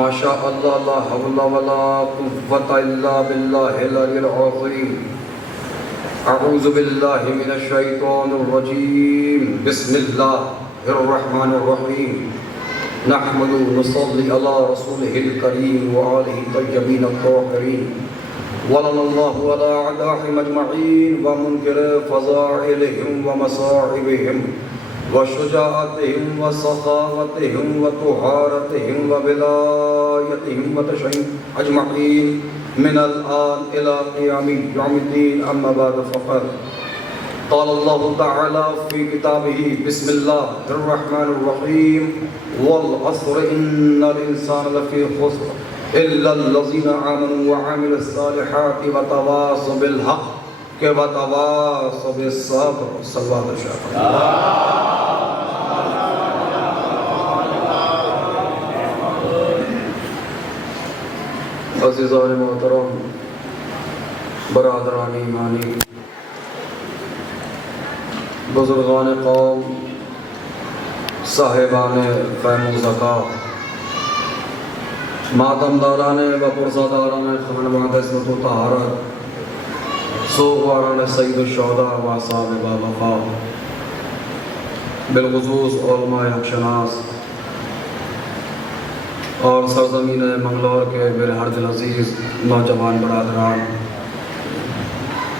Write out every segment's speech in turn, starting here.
ماشاء اللہ لا حول ولا قوة الا باللہ العلی العظیم۔ اعوذ باللہ من الشیطان الرجیم، بسم اللہ الرحمن الرحیم۔ نحمد ونصلی علی رسولہ الکریم وآلہ الطیبین الطاہرین، ولن اللہ علی اعدائهم اجمعین ومنکر فضائلہم ومصائبہم وشجاعتهم وسخاوتهم وطهارتهم وولایتهم وتشریعهم اجمعین من الآن الى قیام یوم الدین، اما بعد فقد قال اللہ تعالی فی کتابہ بسم اللہ الرحمن الرحیم والعصر ان الانسان لفی خسر الا الذین آمنوا وعملوا الصالحات وتواصوا بالحق کہ وتواصوا بالصبر۔ صلی اللہ علیہ وسلم۔ عزیزان محترم، برادران ایمانی، بزرگان قوم، صاحبان فہم و ذکا، ماتمداران و پرزاداران خانواد عصمت و طہارت، سوگواران سید الشہداء و اصحاب باوفا، بالخصوص علماء حق شناس اور سرزمین منگلور کے میرے ہر دل عزیز نوجوان برادران،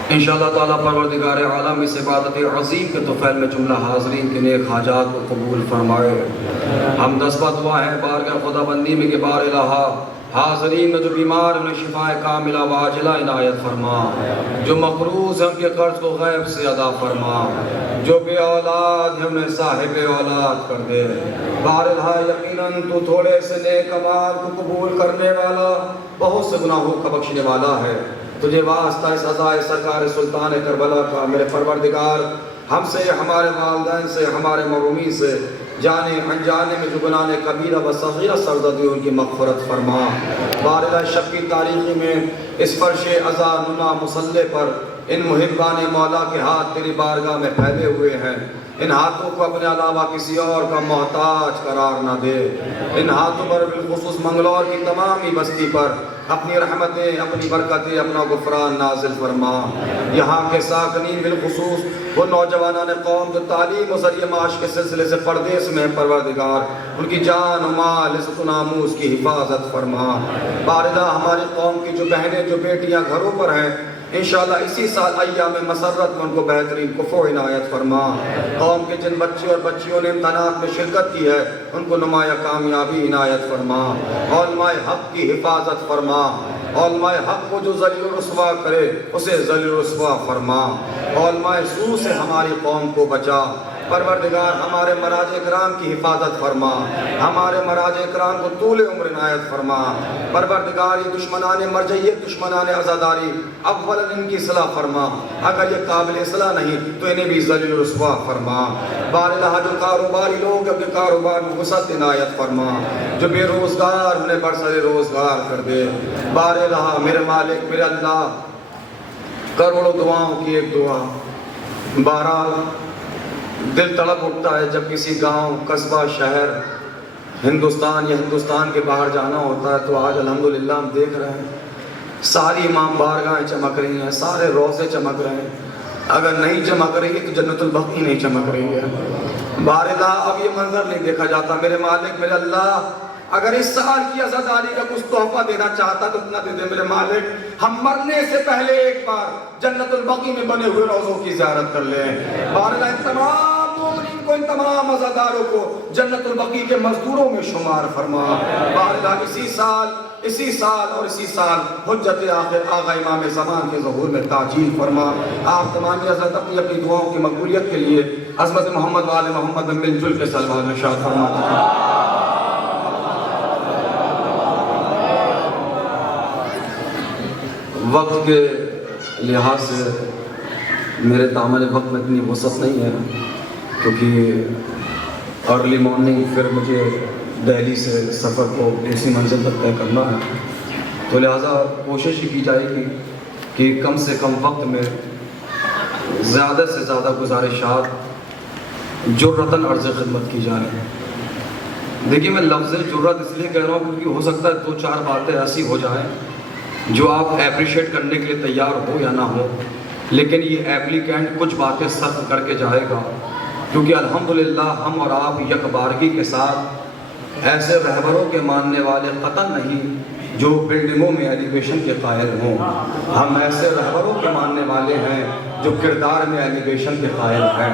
انشاءاللہ تعالیٰ پروردگار عالم اس عبادت عظیم کے طفیل میں جملہ حاضرین کے نیک حاجات کو قبول فرمائے۔ ہم دسبہ دعا ہے بارگاہ خدا بندی میں کہ بار الہا حاضرین میں جو بیمار انہیں شفاء کاملہ و عاجلہ عنایت فرما، جو مقروض ہیں ان کے قرض کو غیب سے ادا فرما، جو بے اولاد ہیں انہیں صاحب اولاد کر دے۔ بار الہا یقیناً تو تھوڑے سے نیک اعمال کو قبول کرنے والا، بہت سے گناہوں کا بخشنے والا ہے۔ تجھے واسطہ اس عزائے سرکار سلطان کربلا کا میرے پروردگار ہم سے، ہمارے والدین سے، ہمارے محرومین سے، جانے انجانے میں جو گناہ کبیرہ و صغیرہ سرزدی ان کی مغفرت فرما۔ بارگاہ شب کی تاریخی میں اس فرش عزا نما مصلی پر ان محبان مولا کے ہاتھ تیری بارگاہ میں پھیلے ہوئے ہیں، ان ہاتھوں کو اپنے علاوہ کسی اور کا محتاج قرار نہ دے۔ ان ہاتھوں پر بالخصوص منگلور کی تمامی بستی پر اپنی رحمتیں، اپنی برکتیں، اپنا غفران نازل فرما۔ یہاں کے ساکنین بالخصوص وہ نوجوانان قوم جو تعلیم و ذریعہ معاش کے سلسلے سے پردیس میں پروردگار ان کی جان و مال، عزت و ناموس کی حفاظت فرما۔ باردہ ہماری قوم کی جو بہنیں، جو بیٹیاں گھروں پر ہیں، انشاءاللہ اسی سال ایام مسرت میں ان کو بہترین کفو عنایت فرما۔ قوم کے جن بچے اور بچیوں نے امتحانات میں شرکت کی ہے ان کو نمایاں کامیابی عنایت فرما۔ علماء حق کی حفاظت فرما۔ علماء حق کو جو ذلیل و رسوا کرے اسے ذلیل و رسوا فرما۔ علماء سو سے ہماری قوم کو بچا۔ پروردگار ہمارے مراجع کرام کی حفاظت فرما، ہمارے مراجع کرام کو طول عمر عنایت فرما۔ پروردگار یہ دشمنان مرجعیت، دشمنان عزاداری، اولا ان کی اصلاح فرما، اگر یہ قابل اصلاح نہیں تو انہیں بھی ذلیل و رسوا فرما۔ بار الہا جو کاروباری لوگ اپنے کاروبار میں وسعت عنایت فرما، جو بے روزگار انہیں برسر روزگار کر دے۔ بار الہا میرے مالک، میرے اللہ، کروڑوں دعاؤں کی ایک دعا، بہرحال دل تڑپ اٹھتا ہے جب کسی گاؤں، قصبہ، شہر، ہندوستان یا ہندوستان کے باہر جانا ہوتا ہے تو آج الحمدللہ ہم دیکھ رہے ہیں ساری امام بارگاہیں چمک رہی ہیں، سارے روزے چمک رہے ہیں۔ اگر نہیں چمک رہی ہے تو جنت البقیع نہیں چمک رہی ہے۔ بارگاہ اب یہ منظر نہیں دیکھا جاتا۔ میرے مالک، میرے اللہ، اگر اس سال کی عزاداری کا کچھ تحفہ دینا چاہتا تو اتنا دے دے میرے مالک، ہم مرنے سے پہلے ایک بار جنت البقیع میں بنے ہوئے روزوں کی زیارت کر لیں۔ بارگاہ ان تمام مومنین کو، ان تمام عزاداروں کو جنت البقیع کے مزدوروں میں شمار فرما۔ بارگاہ اسی سال اور اسی سال حجت آخر آغا امام زمان کے ظہور میں تاجیل فرما۔ آپ تمام حضرت اپنی اپنی دعاؤں کی مقبولیت کے لیے عظمت محمد و آل محمد میں مل جل کے صلوات ارشاد فرماتے ہیں۔ وقت کے لحاظ سے میرے تعامل وقت میں اتنی وسعت نہیں ہے کیونکہ ارلی مارننگ پھر مجھے دہلی سے سفر کو دوسری منزل تک طے کرنا ہے، تو لہٰذا کوشش ہی کی جائے گی کہ کم سے کم وقت میں زیادہ سے زیادہ گزارشات جرأتاً عرض خدمت کی جائے۔ دیکھیے میں لفظ جرات اس لیے کہہ رہا ہوں کیونکہ ہو سکتا ہے 2-4 باتیں ایسی ہو جائیں جو آپ اپریشیٹ کرنے کے لیے تیار ہو یا نہ ہو، لیکن یہ ایپلیکینٹ کچھ باتیں سخت کر کے جائے گا، کیونکہ الحمدللہ ہم اور آپ یک بارگی کے ساتھ ایسے رہبروں کے ماننے والے قطعاً نہیں جو بلڈنگوں میں ایلیویشن کے قائل ہوں، ہم ایسے رہبروں کے ماننے والے ہیں جو کردار میں ایلیویشن کے قائل ہیں۔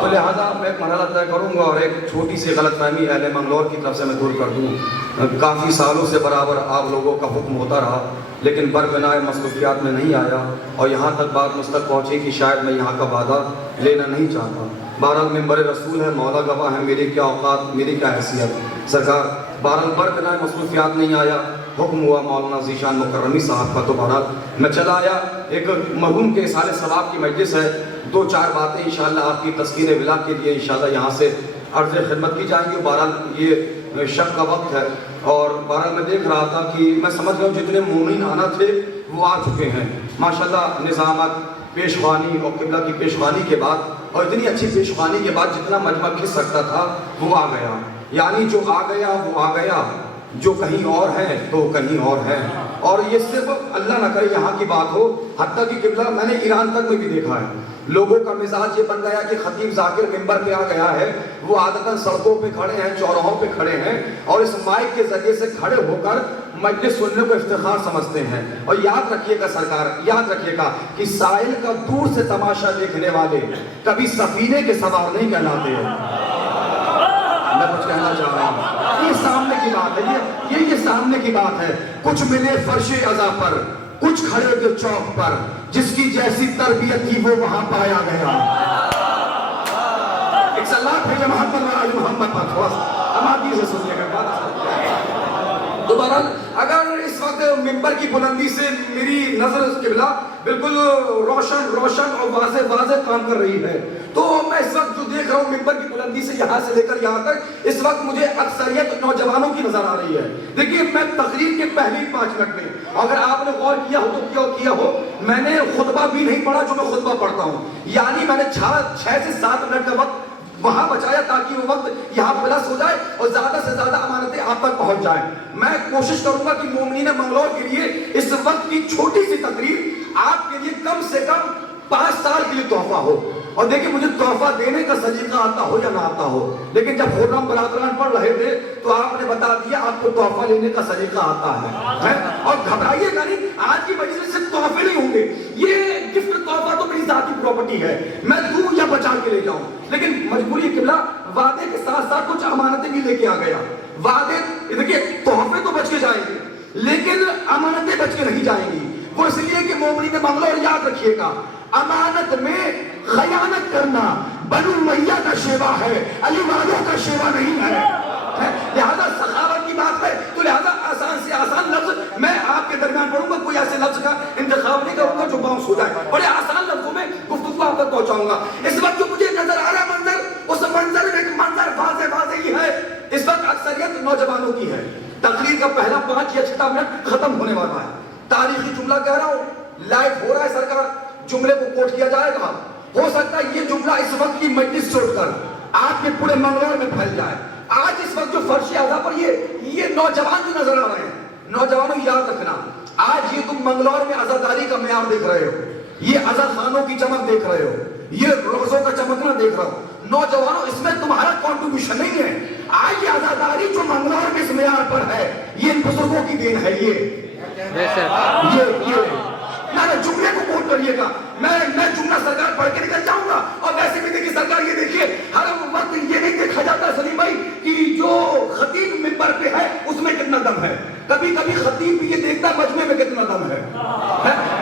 تو لہٰذا میں ایک مرحلہ طے کروں گا اور ایک چھوٹی سی غلط فہمی اہل منگلور کی طرف سے میں دور کر دوں۔ کافی سالوں سے برابر آپ لوگوں کا حکم ہوتا رہا، لیکن بربنائے مصروفیات میں نہیں آیا، اور یہاں تک بات مجھ تک پہنچی کہ شاید میں یہاں کا وعدہ لینا نہیں چاہتا۔ بہرحال ممبر رسول ہے، مولا گواہ ہے، میری کیا اوقات، میری کیا حیثیت سرکار۔ بہرحال بربنائے مصروفیات نہیں آیا، حکم ہوا مولانا ذیشان مکرمی صاحب کا، تو بہرحال میں چلا آیا۔ ایک مرحوم کے اصحال ثواب کی مجلس ہے، 2-4 باتیں انشاءاللہ آپ کی تذکیر ولا کے لیے انشاءاللہ یہاں سے عرض خدمت کی جائیں گی۔ بہرحال یہ شب کا وقت ہے، اور بہرحال میں دیکھ رہا تھا کہ میں سمجھ گیا ہوں جتنے مومنین آنا تھے وہ آ چکے ہیں ماشاءاللہ۔ نظامت پیشخوانی اور قبلہ کی پیشخوانی کے بعد، اور اتنی اچھی پیشخوانی کے بعد جتنا مجمع کھس سکتا تھا وہ آ گیا، یعنی جو آ گیا وہ آ گیا، جو کہیں اور ہے تو کہیں اور ہے۔ اور یہ صرف اللہ نہ کرے یہاں کی بات ہو، حتیٰ کہ قبلہ میں نے ایران تک میں بھی دیکھا ہے، لوگوں کا مزاج یہ بن گیا کہ خطیب ذاکر ممبر پہ آ گیا ہے، وہ عادتاً سڑکوں پہ کھڑے ہیں، چوراہوں پہ کھڑے ہیں، اور اس مائک کے ذریعے سے کھڑے ہو کر مجلس سننے کو افتخار سمجھتے ہیں۔ اور یاد رکھیے گا سرکار، یاد رکھیے گا کہ ساحل کا دور سے تماشا دیکھنے والے کبھی سفینے کے سوار نہیں کہلاتے ہیں۔ میں کچھ کہنا چاہ رہا ہوں، یہ سامنے کی بات ہے، یہ سامنے کی بات ہے۔ کچھ ملے فرش عزا پر، کچھ کھڑے کے چوک پر، جس کی جیسی تربیت تھی وہ وہاں پایا گیا۔ ایک صلاح ہے محمد پر، تھوڑا سا امادی سے سنیے گا بات۔ تو بہرحال اگر اس وقت ممبر کی بلندی سے میری نظر قبلہ بالکل روشن اور واضح کام کر رہی ہے، تو میں اس وقت جو دیکھ رہا ہوں ممبر کی بلندی سے یہاں سے لے کر یہاں تک، اس وقت مجھے اکثریت نوجوانوں کی نظر آ رہی ہے۔ دیکھیے میں تقریر کے پہلی 5 منٹ میں، اگر آپ نے غور کیا ہو تو کیا ہو، میں نے خطبہ بھی نہیں پڑھا جو میں خطبہ پڑھتا ہوں، یعنی میں نے 6 سے 7 منٹ کا وقت وہاں بچایا تاکہ وہ وقت یہاں پلس ہو جائے اور زیادہ سے زیادہ امانتیں آپ تک پہنچ جائیں۔ میں کوشش کروں گا کہ مومنین منگلور کے لیے اس وقت کی چھوٹی سی تقریر آپ کے لیے کم سے کم 5 سال کے لیے تحفہ ہو۔ اور دیکھیں مجھے تحفہ دینے کا سلیقہ آتا ہو یا نہ آتا ہو، لیکن جب خرم برادران پڑھ رہے تھے تو آپ نے بتا دیا آپ کو تحفہ لینے کا سلیقہ آتا ہے۔ اور گھبرائیے گا نہیں، آج کی مجلس سے تحفے نہیں ہوں گے، یہ گفٹ تحفہ تو میری ذاتی پراپرٹی ہے، میں دوں یا بچا کے لے جاؤں، لیکن مجبوری قبلہ وعدے کے ساتھ ساتھ کچھ امانتیں بھی لے کے آ گیا۔ وعدے دیکھیے، تحفے تو بچ کے جائیں گے لیکن امانتیں بچ کے نہیں جائیں گی۔ وہ اس لیے کہ مومنین منگلور یاد رکھیے گا، امانت میں خیانت کرنا بنو امیہ کا شیوا ہے، علی والوں کا شیوا نہیں ہے۔ لہذا سخاوت کی بات ہے تو لہذا آسان سے آسان لفظ میں آپ کے درمیان پڑھوں گا، کوئی ایسے لفظ کا انتخاب نہیں کروں گا جو باؤنس ہو جائے، بڑے آسان لفظوں میں گفتگو آپ تک پہنچاؤں گا۔ اس وقت جو مجھے نظر آ رہا منظر، اس منظر میں ایک منظر واضح ہی ہے، اس وقت اکثریت نوجوانوں کی ہے۔ تقریر کا پہلا 5 یا 6 منٹ ختم ہونے والا ہے، تاریخی جملہ کہہ رہا ہوں، لائیو ہو رہا ہے سرکار، جملے کو کوٹ کیا جائے گا، ہو سکتا ہے یہ جملہ اس وقت کی مجلس چھوڑ کر آپ کے پورے منگلور میں پھیل جائے۔ آج اس وقت جو فرش اعضا پر یہ نوجوان جو نظر آ رہے ہیں، نوجوانوں یاد رکھنا، آج یہ تم منگلور میں عزاداری کا معیار دیکھ رہے ہو، یہ عزا خانوں کی چمک دیکھ رہے ہو، یہ روزوں کا چمکنا دیکھ رہا ہو، نوجوانوں اس میں تمہارا کنٹریبیوشن نہیں ہے۔ آج یہ عزاداری جو منگلور میں اس معیار پر ہے، یہ ان بزرگوں کی دین ہے۔ یہ جملے کو کوٹ کریے گا، میں جملہ سرکار پڑھ کے نکل جاؤں گا، اور ویسے بھی دیکھیے سرکار یہ دیکھیے ہر وقت یہ نہیں دیکھا جاتا سلیم بھائی کہ جو خطیب ممبر پہ ہے اس میں کتنا دم ہے، کبھی کبھی خطیب بھی یہ دیکھتا مجمع میں کتنا دم ہے۔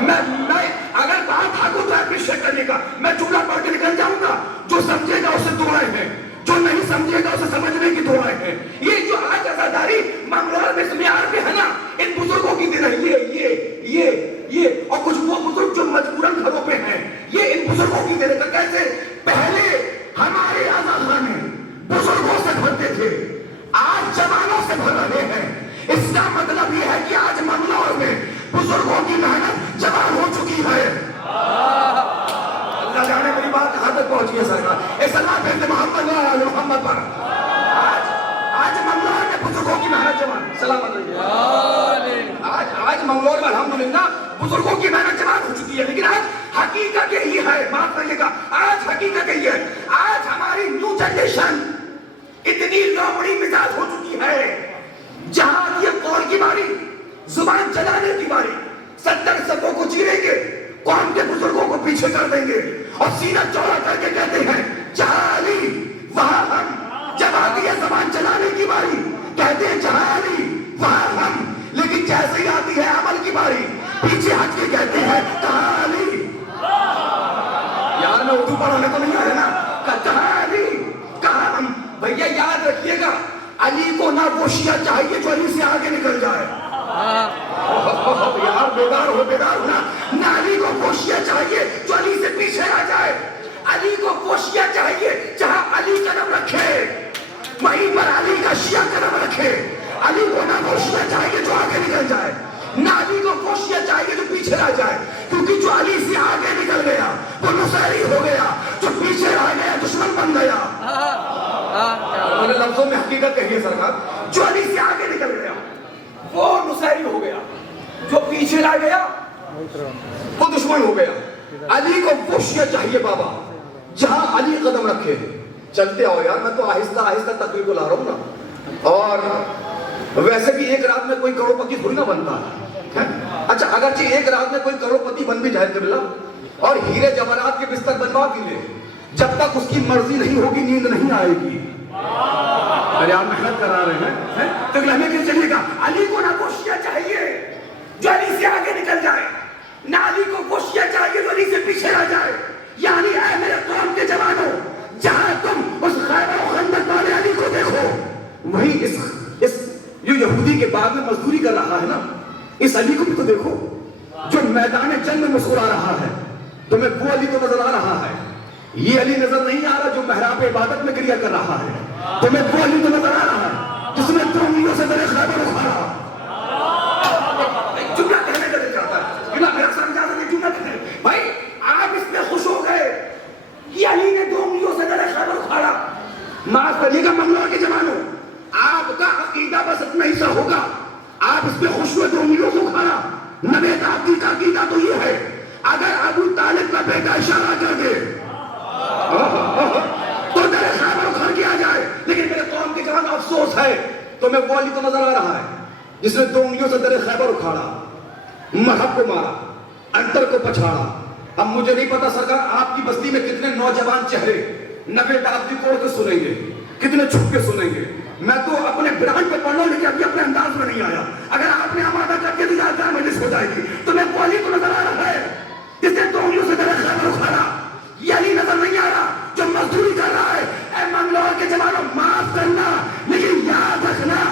میں اگر بات آگے تو اپریشیٹ کرنے کا، میں جملہ پڑھ کے نکل جاؤں گا، جو سمجھے گا اسے دعائیں ہیں، جو نہیں سمجھے گا اسے سمجھنے کی دعائیں ہیں۔ یہ جو آج عزاداری منگلور میں اس معیار پہ ہے نا، ان بزرگوں کی دین ہے۔ یہ اور کچھ وہ بزرگ جو مجبوراً گھروں پہ ہیں، یہ ان بزرگوں کی دین ہے۔ کیسے پہلے ہمارے آزا خانے بزرگوں سے بھرتے تھے، آج جوانوں سے بھر رہے ہیں۔ اس کا مطلب یہ ہے کہ آج منگلور میں بزرگوں کی محنت جوان ہو چکی ہے۔ اللہ جانے میری بات کہاں تک پہنچی ہے سرکار، اس اللہ پہ محمد پر۔ آج منگلور میں الحمدللہ بزرگوں کی محنت جمع ہو چکی ہے، لیکن آج حقیقت یہی ہے، معاف کریے گا، آج حقیقت یہی ہے، آج ہماری نیو جنریشن اتنی لومڑی مزاج ہو چکی ہے، جہاں یہ قول کی باری، زبان چلانے کی باری، 70 صفوں کو چیریں گے، قوم کے بزرگوں کو پیچھے کر دیں گے اور سینہ چوڑا کر کے کہتے ہیں جہاں علی وہاں ہم۔ جب آتی ہے زبان چلانے کی باری کہتے ہیں جہاں علی وہاں ہم، لیکن جیسے ہی آتی ہے عمل کی باری پیچھے ہٹ کے کہتے ہیں کہاں علی۔ یار میں اردو پڑھانے کو نہیں آ رہا نا، کہاں علی کہاں ہم۔ بھیا یاد رکھیے گا، علی کو نہ وہ شیعہ چاہیے جو علی سے آگے نکل جائے، یار بیدار ہو نا، نہ علی کو وہ شیعہ چاہیے جو علی سے پیچھے آ جائے، علی کو وہ شیعہ چاہیے جہاں علی قدم رکھے وہیں پر علی کا شیعہ قدم رکھے۔ علی کو نہ وہ شیعہ چاہیے جو آگے نکل جائے، نہ علی کو وہ شیعہ چاہیے جو پیچھے رہ جائے، کیونکہ جو علی سے آگے نکل گیا وہ نصیری ہو گیا، جو پیچھے رہ گیا دشمن بن گیا۔ میں نے لفظوں میں حقیقت کہی ہے سرکار، جو علی سے آگے نکل گیا وہ نصیری ہو گیا، جو پیچھے رہ گیا وہ دشمن ہو گیا۔ علی کو وہ شیعہ چاہیے بابا جہاں علی قدم رکھے۔ چلتے آؤ یار، میں تو آہستہ آہستہ تقریر کو لا رہا ہوں نا، اور ویسے بھی ایک رات میں کوئی کروڑپتی تھوڑی نہ بنتا ہے۔ اچھا اگرچہ ایک رات میں کوئی کروڑپتی بن بھی جائے قبلہ اور ہیرے جواہرات کے بستر بنوا بھی لے، جب تک اس کی مرضی نہیں ہوگی نیند نہیں آئے گی۔ ارے آپ محنت کرا رہے ہیں تو ہمیں کیا چاہیے گا؟ علی کو نہ وہ شیعہ چاہیے جو علی سے آگے نکل جائے، نہ علی کو وہ شیعہ چاہیے جو علی سے پیچھے رہ جائے۔ یعنی اے میرے قوم کے جوانوں، جہاں تم اس خیبر و خندق والے علی کو دیکھو، وہیں اس جو یہودی کے باغ میں مزدوری کر رہا ہے نا، اس علی کو بھی تو دیکھو جو میدان جنگ میں مسکرا رہا ہے۔ تمہیں وہ علی تو نظر آ رہا ہے، یہ علی نظر نہیں آ رہا جو محراب عبادت میں گریا کر رہا ہے۔ تمہیں وہ علی تو نظر آ رہا ہے جس نے دو انگلیوں سے میرے خیبر اکھاڑا۔ جملہ کہنے کا دل چاہتا ہے، میرا سمجھا تھا کہ جملہ کہنے بھائی آپ اس میں خوش ہو گئے کہ علی نے دو انگلیوں سے میرے خیبر اکھاڑا۔ معاف کریے گا منگلور کے جوانوں، آپ کا عقیدہ بس اتنا ہی سا ہوگا، آپ اس پہ خوش ہوئے دو انگلیوں کو اکھاڑا۔ نبی آپ کا عقیدہ تو یہ ہے اگر ابو طالب کا بیٹا اشارہ کر دے تو میرے خیبر اکھاڑ کے آ جائے، لیکن میرے قوم کے جوان افسوس ہے تمہیں وہ علی تو نظر آ رہا ہے جس نے دو انگلیوں سے میرے خیبر اکھاڑا، مرحب کو مارا، انتر کو پچھاڑا۔ اب مجھے نہیں پتا سرکار آپ کی بستی میں کتنے نوجوان چہرے نبی ڈاک کی کوڑ کے سنیں گے، کتنے چھپ کے سنیں گے۔ میں تو اپنے برانڈ پہ پڑھ لوں لیکن ابھی اپنے انداز میں نہیں آیا۔ اگر آپ نے آمادہ کر کے دیا جائے مجلس ہو جائے گی، تو میں وہ علی کو نظر آ رہا ہے جس نے دو انگلیوں سے میرے خیبر اکھاڑا، یہ علی نظر نہیں آ رہا جو مزدوری کر رہا ہے۔ اے منگلور کے جوانوں معاف کرنا، لیکن یاد رکھنا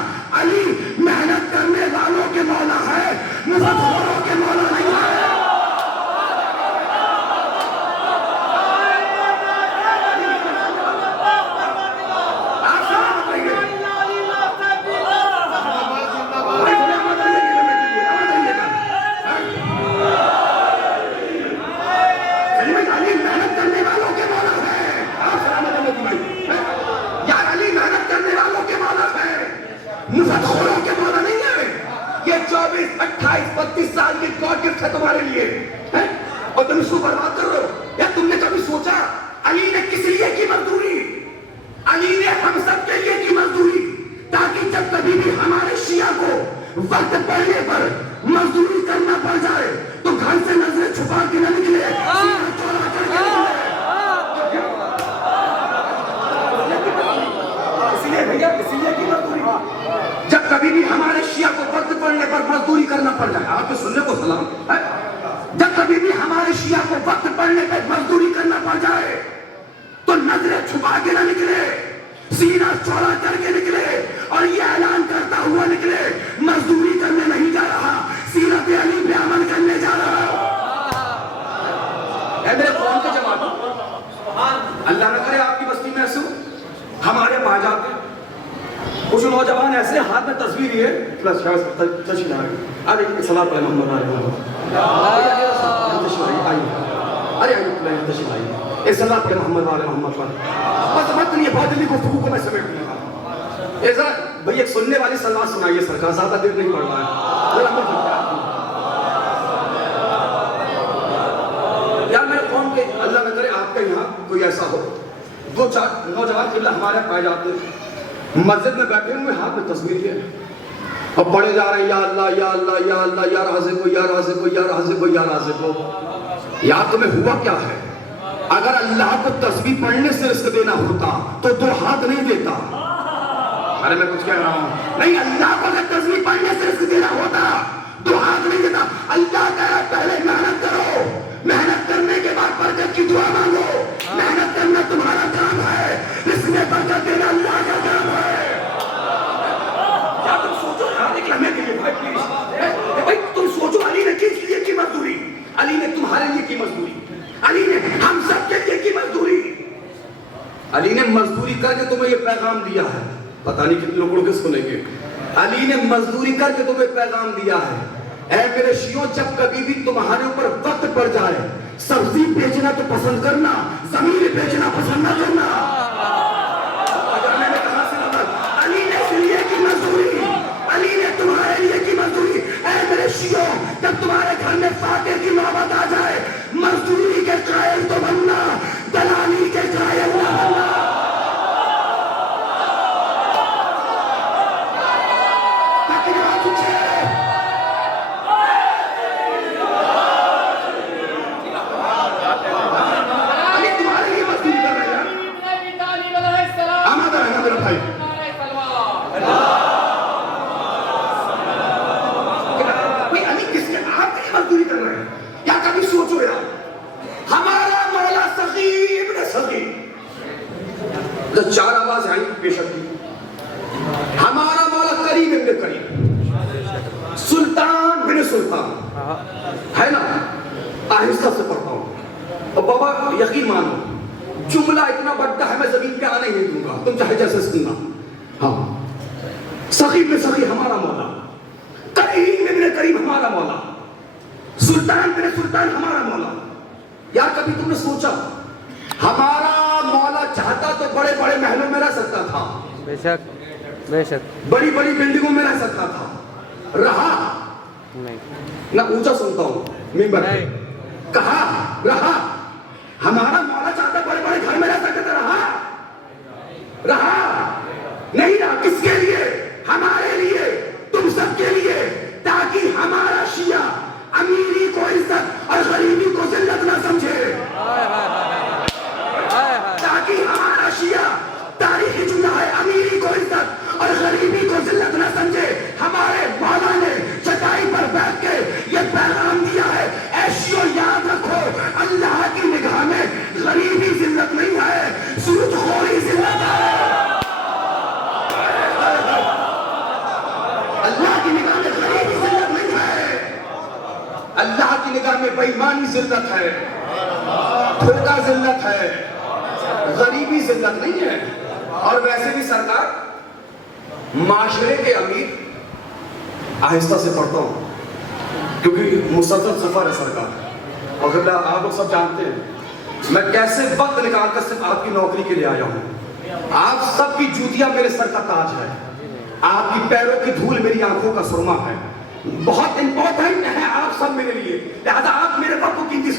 علی محنت کرنے والوں کے مولا ہے، مزدوروں کے مولا نہیں ہے۔ مزدوروں کے مولا نہیں ہے، یہ 24 28 32 سال کی گاڈ گفٹ ہے تمہارے لیے، اور تم اس کو برباد کر رہے ہو۔ یا تم نے کبھی سوچا علی نے کس لیے کی مزدوری؟ علی نے ہم سب کے لیے کی مزدوری تاکہ جب کبھی بھی ہمارے شیعہ کو وقت پڑنے پر مزدوری کرنا پڑ جائے تو گھر سے نظریں چھپا کے نہ نکلے، سینہ چوڑا کر کے نکلے۔ اسی لیے بھیا اسی لیے کی مزدوری، جب کبھی بھی ہمارے شیعہ کو وقت پڑنے پر مزدوری کرنا پڑ جائے، آپ کے سننے کو سلام ہے، جب کبھی بھی ہمارے شیعہ کو وقت پڑنے پر مزدوری کرنا پڑ جائے تو نظریں چھپا کے نہ نکلے، سینہ چوڑا کر کے نکلے اور یہ اعلان کرتا ہوا نکلے مزدوری کرنے نہیں جا رہا، سیرت علی پہ عمل کرنے جا رہا۔ اے میرے قوم کے جوانوں، اللہ نہ کرے آپ کی بستی میں ایسے ہو، ہمارے پاس جاتے ہیں کچھ نوجوان ایسے ہاتھ میں تصویر یہ پلس تشریح آگئی، ارے صلاۃ علی محمد ارے تشریح آئی، صلاۃ علی محمد بس مت نہیں، بہت جلدی گفتگو کو میں سمیٹ لوں گا۔ بھئی ایک سننے والی سلوات سنائیے سرکار، زیادہ دیر نہیں پڑ رہا ہے۔ قبلہ ہمارے پائے جاتے ہیں، مسجد میں بیٹھے ہوئے ہاتھ میں تصویر لیے اور پڑھے جا رہے ہیں یا اللہ یا اللہ یا اللہ یا رازق یا رازق یا رازق یا رازق. یا تمہیں ہوا کیا ہے؟ اگر اللہ کو تسبیح پڑھنے سے رزق دینا ہوتا تو 2 ہاتھ نہیں دیتا. ارے میں کچھ کہہ رہا ہوں. نہیں، اللہ کو اگر تسبیح پڑھنے سے رزق دینا ہوتا 2 ہاتھ نہیں دیتا. اللہ کہہ رہا پہلے محنت کرو، محنت کرنے کے بعد برکت کی دعا مانگو. محنت کرنا تمہارا کام ہے، رزق میں برکت دینا اللہ کا کام ہے. کیا تم سوچو یار ایک لمحے کے لیے بھائی پلیز، بھائی تم سوچو علی نے کس لیے کی مزدوری؟ علی نے تمہارے لیے کی مزدوری، علی نے ہم سب کے لیے کی مزدوری. علی نے مزدوری کر کے تمہیں یہ پیغام دیا ہے. پتہ نہیں کتنے لوگ اڑ کے سنیں گے. علی نے مزدوری کر کے تمہیں پیغام دیا ہے. اے میرے شیعوں، جب کبھی بھی تمہارے اوپر وقت پڑ جائے، سبزی بیچنا تو پسند کرنا، زمین بیچنا پسند نہ کرنا. اگر میں نے کہا سے مطلب علی نے اس لیے کی مزدوری، علی نے تمہارے لیے کی مزدوری. اے میرے شیعوں، جب تمہارے گھر میں فاتح کی نوبت آ جائے، مزدوری کے قائل تو بننا، دلالی کے قائل نہ بننا. چار آواز آئیں بے شک کی. ہمارا مولا کریم ابن کریم، سلطان بن سلطان ہے نا. آہستہ سے پڑھتا ہوں اور بابا یقین مانو جملہ اتنا بڑا ہے میں زمین پہ آنے نہیں دوں گا، تم چاہے جیسے سننا. ہاں، سخی بن سخی ہمارا مولا، کریم ابن کریم ہمارا مولا، سلطان بن سلطان ہمارا مولا. یار کبھی تم نے سوچا ہمارا مولا چاہتا تو بڑے بڑے محلوں میں رہ سکتا تھا، بے شک بے شک، بڑی بڑی بلڈنگوں میں رہ سکتا تھا، رہا نہیں. نہ اونچا سنتا ہوں ممبر پہ، کہا رہا. ہمارا مولا چاہتا بڑے بڑے گھر میں رہ سکتا تھا، رہا نہیں. رہا کس کے لیے؟ ہمارے لیے، تم سب کے لیے، تاکہ ہمارا شیعہ امیری کو عزت اور غریبی کو ذلت نہ سمجھے. تاکہ ہمارا شیعہ، تاریخی جملہ ہے، امیری کو عزت اور غریبی کو ذلت نہ سمجھے. ہمارے مولا نے چٹائی پر بیٹھ کے یہ پیغام دیا ہے، اے شیعو یاد رکھو اللہ کی نگاہ میں غریبی ذلت نہیں ہے، سود خوری ذلت ہے. اللہ کی نگاہ میں غریبی ذلت نہیں ہے، اللہ کی نگاہ میں بے ایمانی ذلت ہے، دھوکہ ذلت ہے، غریبی ذلت نہیں ہے. اور ویسے بھی سرکار معاشرے کے امیر، آہستہ سے پڑھتا ہوں کیونکہ مسلسل سفر ہے سرکار، اور آپ لوگ سب جانتے ہیں میں کیسے وقت نکال کر صرف آپ کی نوکری کے لیے آیا ہوں. آپ سب کی جوتیاں میرے سر کا تاج ہے، آپ کی پیروں کی دھول میری آنکھوں کا سرما ہے. بہت امپورٹنٹ ہے آپ سب میرے لیے، لہذا آپ میرے وقت کو قیمتی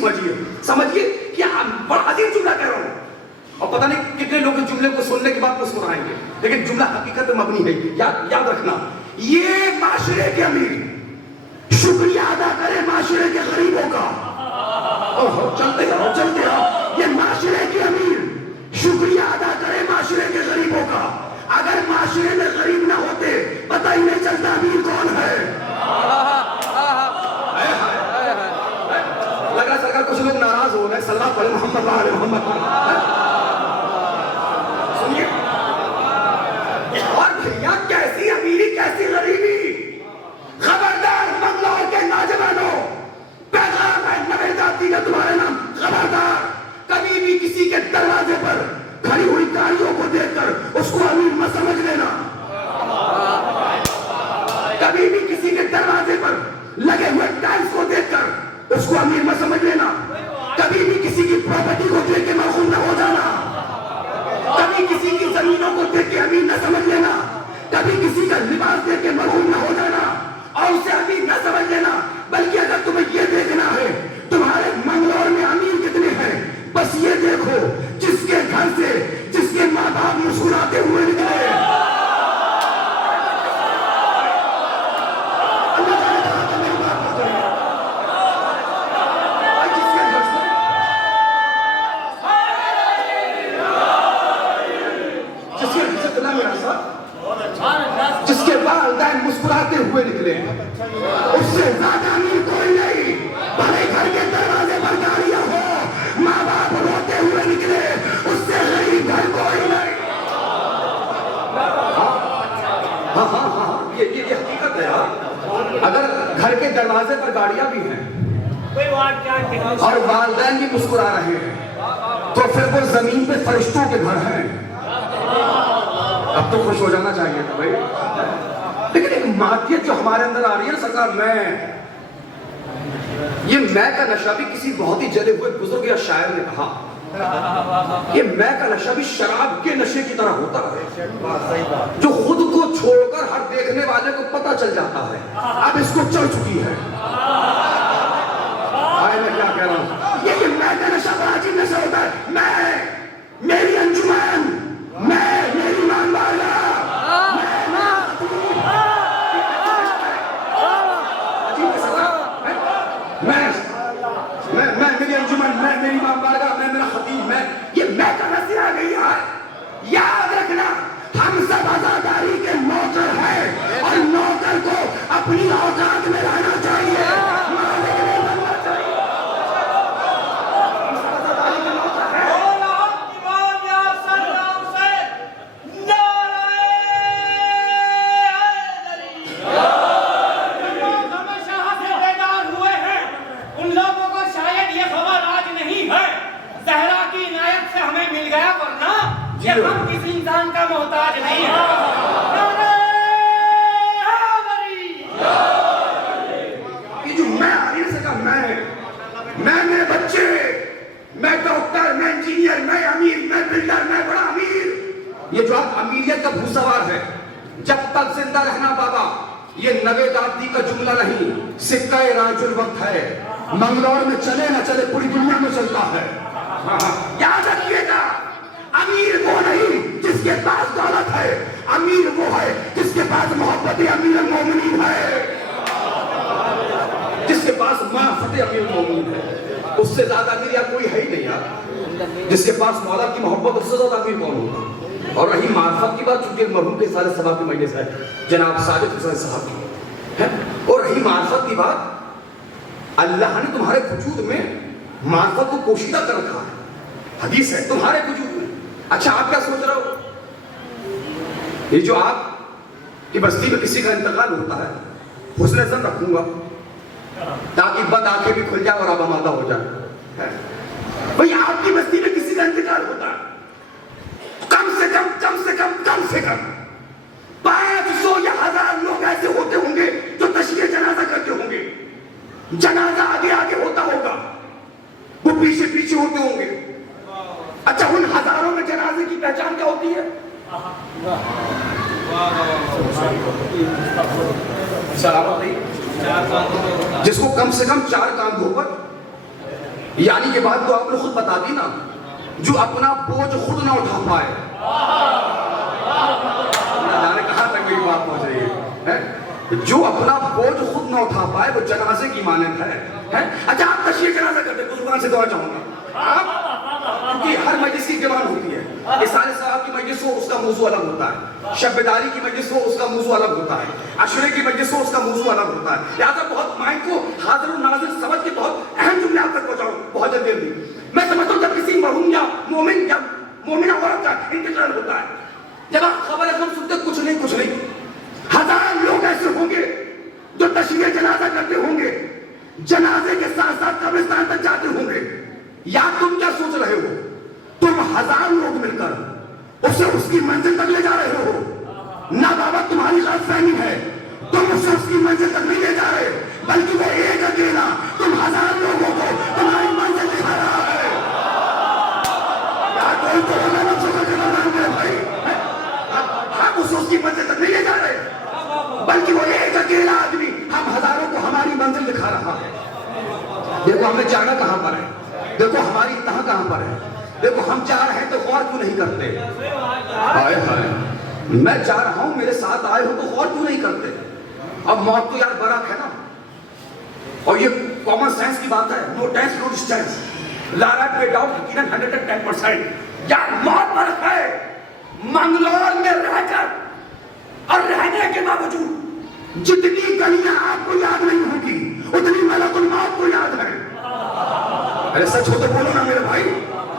سمجھیے کہ بڑا عظیم جملہ کہہ رہا ہوں. اور پتہ نہیں کتنے لوگ اس جملے کو سننے کے بعد مسکرائیں گے، لیکن جملہ حقیقت میں مبنی ہے. یاد رکھنا، یہ معاشرے کے امیر شکریہ ادا کرے معاشرے کے غریبوں کا. چلتے رہو. یہ معاشرے کے امیر شکریہ ادا کرے معاشرے کے غریبوں کا. اگر معاشرے میں غریب نہ ہوتے پتہ ہی نہیں چلتا امیر کون ہے. لگ رہا سرکار کچھ لوگ ناراض ہو گئے. صلی اللہ علیہ محمد علیہ محمد. سنیے، اور بھیا کیسی امیری کیسی غریبی. خبردار بنگلور کے نوجوانوں، پیغام ہے نئے ذاتی کا تمہارے نام. خبردار، کبھی بھی کسی کے دروازے پر کھڑی ہوئی گاڑیوں کو دیکھ کر اس کو امیر مت سمجھ لینا. کبھی بھی کسی کے دروازے پر لگے ہوئے ٹائلز کو دیکھ کر اس کو امیر مت سمجھ لینا. کبھی بھی کسی کی پراپرٹی کو دیکھ کے مغرور نہ ہو جانا. کبھی کسی کی زمینوں کو دیکھ کے امیر نہ سمجھ لینا. کبھی کسی کا لباس دیکھ کے مغرور نہ ہو جانا اور اسے امیر نہ سمجھ لینا. بلکہ اگر تمہیں یہ دیکھنا ہے تمہارے منگلور میں امیر کتنے ہیں، بس یہ دیکھو جس کے گھر سے، جس کے ماں باپ گھر کے دروازے پر گاڑیاں بھی ہیں اور والدین بھی مسکرا رہے ہیں، تو پھر وہ زمین پہ فرشتوں کے گھر ہیں۔ اب تو خوش ہو جانا چاہیے تھا بھائی، لیکن ایک مادیت جو ہمارے اندر آ رہی ہے سرکار، یہ میں کا نشہ بھی کسی بہت ہی جلے ہوئے بزرگ یا شاعر نے کہا، یہ میں کا نشہ بھی شراب کے نشے کی طرح ہوتا ہے جو خود کو چھوڑ کر ہر دیکھنے والے کو پتہ چل جاتا ہے اب اس کو چڑھ چکی ہے۔ آئے میں کیا کہہ رہا ہوں، یہ میں کا نشہ بڑا عجیب نشہ ہوتا ہے۔ میں، میری انجمن، میں، میری ایمان والا، میں میری انجمن، میں میری امام بارگاہ، میں میرا خطیب، میں، یہ میں کا نصیحہ آ گئی ہے۔ یاد رکھنا ہم سب عزاداری کے نوکر ہیں اور نوکر کو اپنی اوقات میں رہنا چاہیے، مالک نہیں بننا چاہیے۔ ہم کسی انسان کا محتاج نہیں ہے۔ یہ جو میں آئین سے کہا میں میرے بچے، میں ڈاکٹر، میں انجینئر، میں امیر، میں بلڈر، میں بڑا امیر، یہ جو آپ امیریت کا بھوسوار ہے، جب تک زندہ رہنا بابا، یہ نوید آبدی کا جملہ نہیں، سکہ راج الوقت ہے، منگلور میں چلے نہ چلے پوری دنیا میں چلتا ہے۔ یاد رکھیے گا، امیر وہ نہیں جس کے پاس دولت ہے، امیر وہ ہے جس کے پاس محبت امیر المومنین ہے، جس کے پاس معرفت امیر المومنین ہے۔ اس سے زیادہ امیر یا کوئی ہے ہی نہیں یار، جس کے پاس مولا کی محبت، اس سے زیادہ امیر کون ہوگا؟ اور رہی معرفت کی بات، چونکہ مرحوم کے سارے صحابہ کی مجلس ہے جناب ساجد حسین صاحب کی، اور رہی معرفت کی بات، اللہ نے تمہارے وجود میں معرفت کو پوشیدہ کر رکھا ہے، حدیث ہے تمہارے وجود میں۔ اچھا آپ کیا سوچ رہے ہو؟ یہ جو آپ کی بستی میں کسی کا انتقال ہوتا ہے، حسن ظن رکھوں گا تاکہ بند آنکھیں بھی کھل جائے اور آپ آمادہ ہو جائے۔ بھئی آپ کی بستی میں کسی کا انتقال ہوتا ہے، کم سے کم 500 یا 1000 لوگ ایسے ہوتے ہوں گے جو تشریح جنازہ کرتے ہوں گے، جنازہ آگے آگے ہوتا ہوگا، وہ پیچھے پیچھے ہوتے ہوں گے۔ اچھا ان ہزاروں میں جنازے کی پہچان کیا ہوتی ہے؟ جس کو کم سے کم 4 کاندھوں پر، یعنی یہ بات تو آپ نے خود بتا دی نا، جو اپنا بوجھ خود نہ اٹھا پائے۔ جانے کہاں تک میری بات پہنچ رہی ہے؟ جو اپنا بوجھ خود نہ اٹھا پائے وہ جنازے کی مانند ہے۔ اچھا آپ تشریح جنازہ کرتے، بزرگان سے دعا چاہوں گا آپ، کیونکہ ہر مجلس کی ڈیمانڈ ہوتی ہے، رسالہ صاحب کی مجلس ہو اس کا موضوع الگ ہوتا ہے، شب بیداری کی مجلس ہو اس کا موضوع الگ ہوتا ہے، عشرے کی مجلس ہو اس کا موضوع الگ ہوتا ہے، لہٰذا بہت مائنڈ کو حاضر و ناظر سمجھ کے بہت اہم جملے آپ تک پہنچاؤں بہت جلدی۔ میں سمجھتا ہوں جب کسی مرحوم یا مومنہ عورت کا انتقال ہوتا ہے، جب آپ خبر ہم سنتے کچھ نہیں، 1000 لوگ ایسے ہوں گے جو تشریح جنازہ کرتے ہوں گے، جنازے کے ساتھ ساتھ قبرستان تک جاتے ہوں گے۔ یا تم کیا سوچ رہے ہو؟ تم 1000 لوگ مل کر اسے اس کی منزل تک لے جا رہے ہو؟ نہ بابا، تمہاری غلط فہمی ہے، تم اسے اس کی منزل تک نہیں لے جا رہے، بلکہ وہ ایک اکیلا تم 1000 لوگوں کو تمہاری منزل دکھا رہا ہے۔ یار کوئی تو ہونا نہ چھوٹا جگہ مان گئے بھائی، ہم اسے اس کی منزل تک نہیں لے جا رہے، بلکہ وہ ایک اکیلا آدمی ہم 1000 کو ہماری منزل دکھا رہا ہے۔ دیکھو ہمیں جانا کہاں پر ہے، دیکھو ہماری انتہا کہاں پر ہے، دیکھو ہم جا رہے ہیں تو غور کیوں نہیں کرتے؟ ہائے ہائے، میں جا رہا ہوں، میرے ساتھ آئے ہو تو غور کیوں نہیں کرتے؟ اب موت تو یار برق ہے نا، اور یہ کامن سینس کی بات ہے، نو ٹینس نو ڈسٹینس، لارا پہ ڈاؤٹ یقیناً 110%۔ یار موت برق ہے، منگلور میں رہ کر اور رہنے کے باوجود جتنی گلیاں آپ کو یاد نہیں ہوگی اتنی ملک الموت کو یاد ہے۔ ارے سچ ہو تو بولو نا میرے بھائی،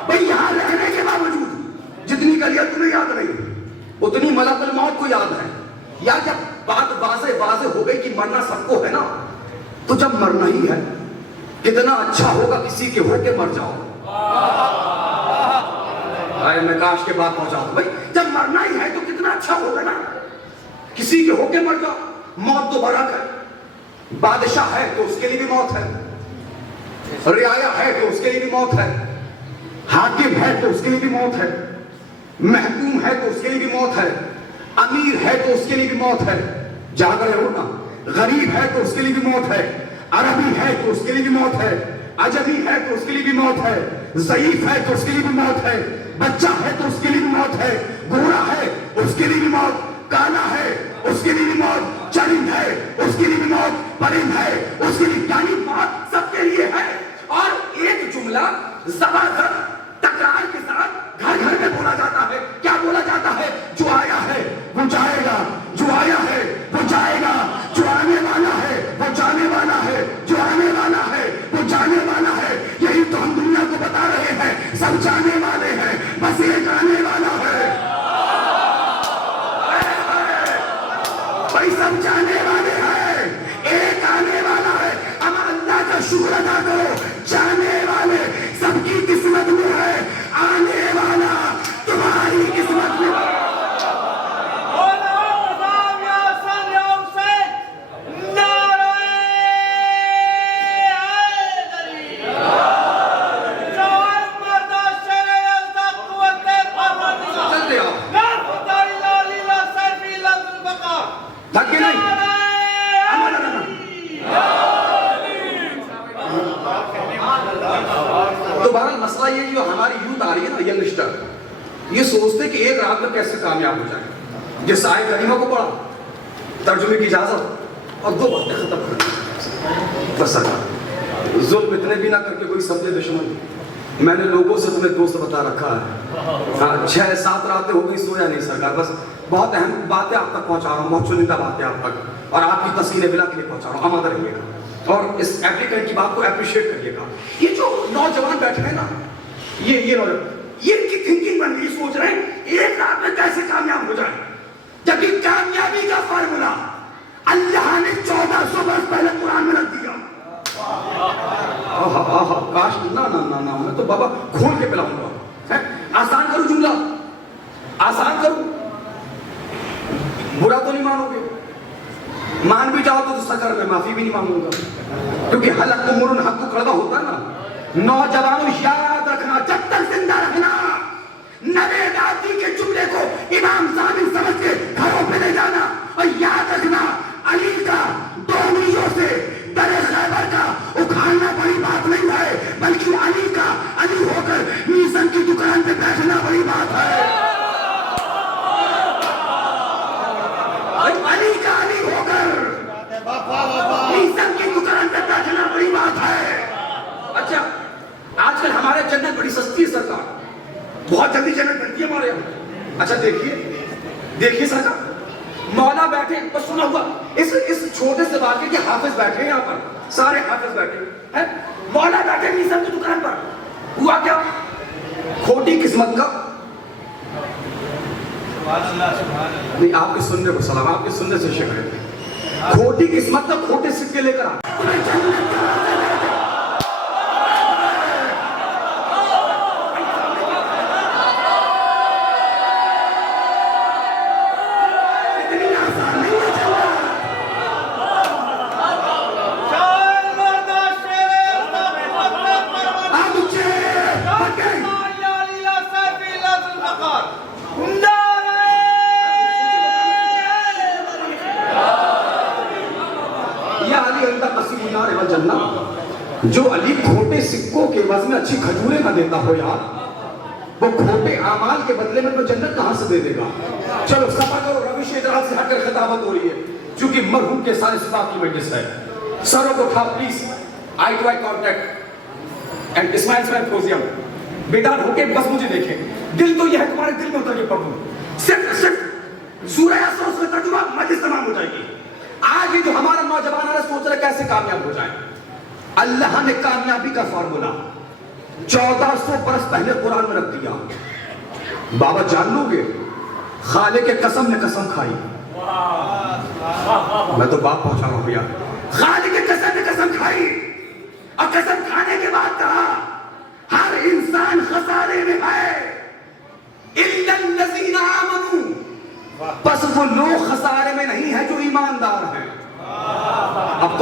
بھئی یہاں رہنے کے باوجود جتنی گلیاں تمہیں یاد نہیں اتنی ملک الموت کو یاد ہے۔ یا جب بات واضح ہو گئی کہ مرنا سب کو ہے نا، تو جب مرنا ہی ہے کتنا اچھا ہوگا کسی کے ہو کے مر جاؤ. میں کاش کے بات پہنچا دوں بھائی, جب مرنا ہی ہے تو کتنا اچھا ہوگا نا کسی کے ہو کے مر جاؤ. موت تو بڑا ہے, بادشاہ ہے تو اس کے لیے بھی موت ہے, رعایا ہے تو اس کے لیے بھی موت ہے, حاکم ہے تو اس کے لیے بھی موت ہے, محکوم ہے تو اس کے لیے بھی موت ہے, امیر ہے تو اس کے لیے بھی موت ہے, جاگ رہے ہو نا, غریب ہے تو اس کے لیے بھی موت ہے, عربی ہے تو اس کے لیے بھی موت ہے, عجمی ہے تو اس کے لیے بھی موت ہے, ضعیف ہے تو اس کے لیے بھی موت ہے, بچہ ہے تو اس کے لیے بھی موت ہے, گورا ہے اس کے لیے بھی موت, کالا ہے اس کے لیے بھی موت, چرند ہے اس کے لیے بھی موت, پرند ہے اس کے لیے, یعنی موت سب کے لیے ہے. اور ایک جملہ زبردست تکرار کے ساتھ گھر گھر میں بولا جاتا ہے. کیا بولا جاتا ہے؟ جو آیا ہے وہ جائے گا, جو آیا ہے وہ جائے گا, جو آنے والا ہے وہ جانے والا ہے, جو آنے والا ہے وہ جانے والا ہے. یہی تو ہم دنیا کو بتا رہے ہیں, سب جانے والے ہیں بس ایک آنے والا ہے. بھائی سب جانے والے ہیں, ایک آنے والا ہے. ہم اللہ کا شکر ادا کرو, جانے والے سب کی قسمت میں ہے, آنے والا تمہاری قسمت میں ہے. مسئلہ یہ جو ہماری یوتھ آ رہی ہے نا, ینگسٹر, یہ سوچتے کہ ایک رات میں کیسے کامیاب ہو جائے. جس آئے کریمہ کو پڑھا, ترجمے کی اجازت اور 2 باتیں ختم کر دی. بس سرکار ظلم اتنے بھی نہ کر کے کوئی سمجھے دشمن. میں نے لوگوں سے تمہیں دوست بتا رکھا ہے, 6-7 راتیں ہو گئی سویا نہیں سرکار. بس بہت اہم باتیں آپ تک پہنچا رہا ہوں, بہت چنندہ باتیں آپ تک, اور آپ کی تسکین بلا کے لیے پہنچا رہا ہوں. آمادہ رہیے گا اور اس ایپلیکینٹ کی بات کو اپریشیٹ کریے گا. یہ جو نوجوان بیٹھے ہیں نا, یہ ان کی تھنکنگ بن گئی, سوچ رہے ہیں ایک رات میں کیسے کامیاب ہو جائے. جبکہ کامیابی کا فارمولا اللہ نے 1400 برس پہلے قرآن میں رکھ دیا. کاش نہ میں تو بابا کھول کے پلاؤں گا. آسان کرو جملہ, آسان کرو, برا تو نہیں مانو گے, مان بھی جاؤ تو سکر میں معافی بھی نہیں مانگوں گا, کیونکہ حلق مرن حق کو کڑوا ہوتا ہے نا. نوجوانوں یاد رکھنا, جب تک زندہ رکھنا, نوے دادی کے جملے کو امام ضامن سمجھ کے گھروں پہ لے جانا. اور یاد رکھنا علی کا 2 انگلیوں سے در خیبر کا اکھاڑنا بڑی بات نہیں ہے, بلکہ علی کا علی ہو کر میزن کی دکان پہ بیٹھنا بڑی بات ہے. علی کا علی ہو کر میزن کی دکان پہ بیٹھنا بڑی بات ہے. اچھا آج کل ہمارے جنت بڑی سستی ہے سرکار, بہت جلدی جنت بنتی ہے ہمارے یہاں. اچھا دیکھیے سرکار, مولا بیٹھے, بس سنا ہوا اس چھوٹے سے واقعے کے حافظ بیٹھے ہیں یہاں پر, سارے حافظ بیٹھے ہیں. مولا بیٹھے میزن کی دکان پر, ہوا کیا؟ کھوٹی قسمت کا, نہیں آپ کے سننے کو سلام, آپ کے سننے سے شکر ہے, کھوٹی قسمت کا کھوٹے سکے لے کر آ. جو علی کھوٹے سکوں کے عوض میں اچھی کھجوریں نہ دیتا ہو یار, وہ کھوٹے اعمال کے بدلے میں تو جنت کہاں سے دے دے گا. چلو صفا کرو, روش اعتراض سے ہٹ کر خطابت ہو رہی ہے, چونکہ مرحوم کے سارے اسباب کی مجلس ہے. سروں کو اٹھا please, eye to eye contact and smile فوزیم, بیدار ہو کے بس مجھے دیکھیں. دل تو یہ ہے تمہارے دل میں اتر کے پڑھوں, صرف سورہ یاسین کا ترجمہ مجلس تمام ہو جائے گی. آج یہ جو ہمارا نوجوان ہے سوچ رہے کیسے کامیاب ہو جائے. اللہ نے کامیابی کا فارمولا 1400 برس پہلے قرآن میں رکھ دیا. بابا جان لو گے, خالق قسم نے قسم کھائی. میں تو بات پہنچا رہا ہوں یار, خالق قسم نے قسم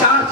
4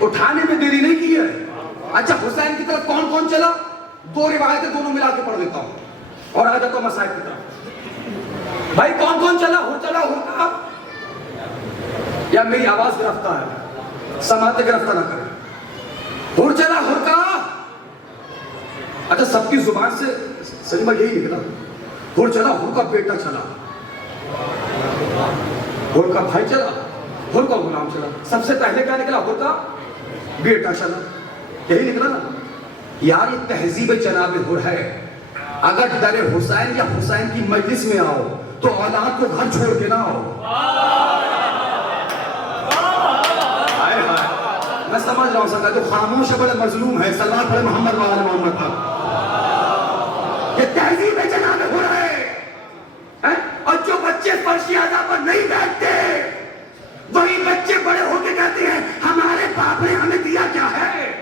اٹھانے میں دیری نہیں کی ہے. اچھا حسین کی طرف کون کون چلا؟ 2 روایتیں دونوں ملا کے پڑھ دیتا ہوں اور آ جاتا ہوں مسائل کی طرف. بھائی کون کون چلا؟ چلا ہرکا. یا میری آواز گرفتہ ہے؟ سماعتیں گرفتہ نہ کریں. ہر چلا ہرکا. اچھا سب کی زبان سے سلیمہ یہی نکلا. ہر چلا ہر کا بیٹا چلا، ہر کا بھائی چلا، ہر کا غلام چلا. سب سے پہلے کیا نکلا؟ ہر کا بیٹا چلا. یہی نکلا نا یار. یہ تہذیب جناب ہر ہے. اگر در حسین یا حسین کی مجلس میں آؤ تو اولاد کو گھر چھوڑ کے نہ آؤ. میں سمجھ رہا ہوں سکتا جو خاموش بڑے مظلوم ہے. صلوات پڑھے محمد وآل محمد پر. یہ تہذیب جناب ہر ہے. اور جو بچے فرش اعضا پر نہیں بیٹھتے وہی بچے بڑے ہو کے کہتے ہیں ہمارے باپ نے ہمیں دیا کیا ہے.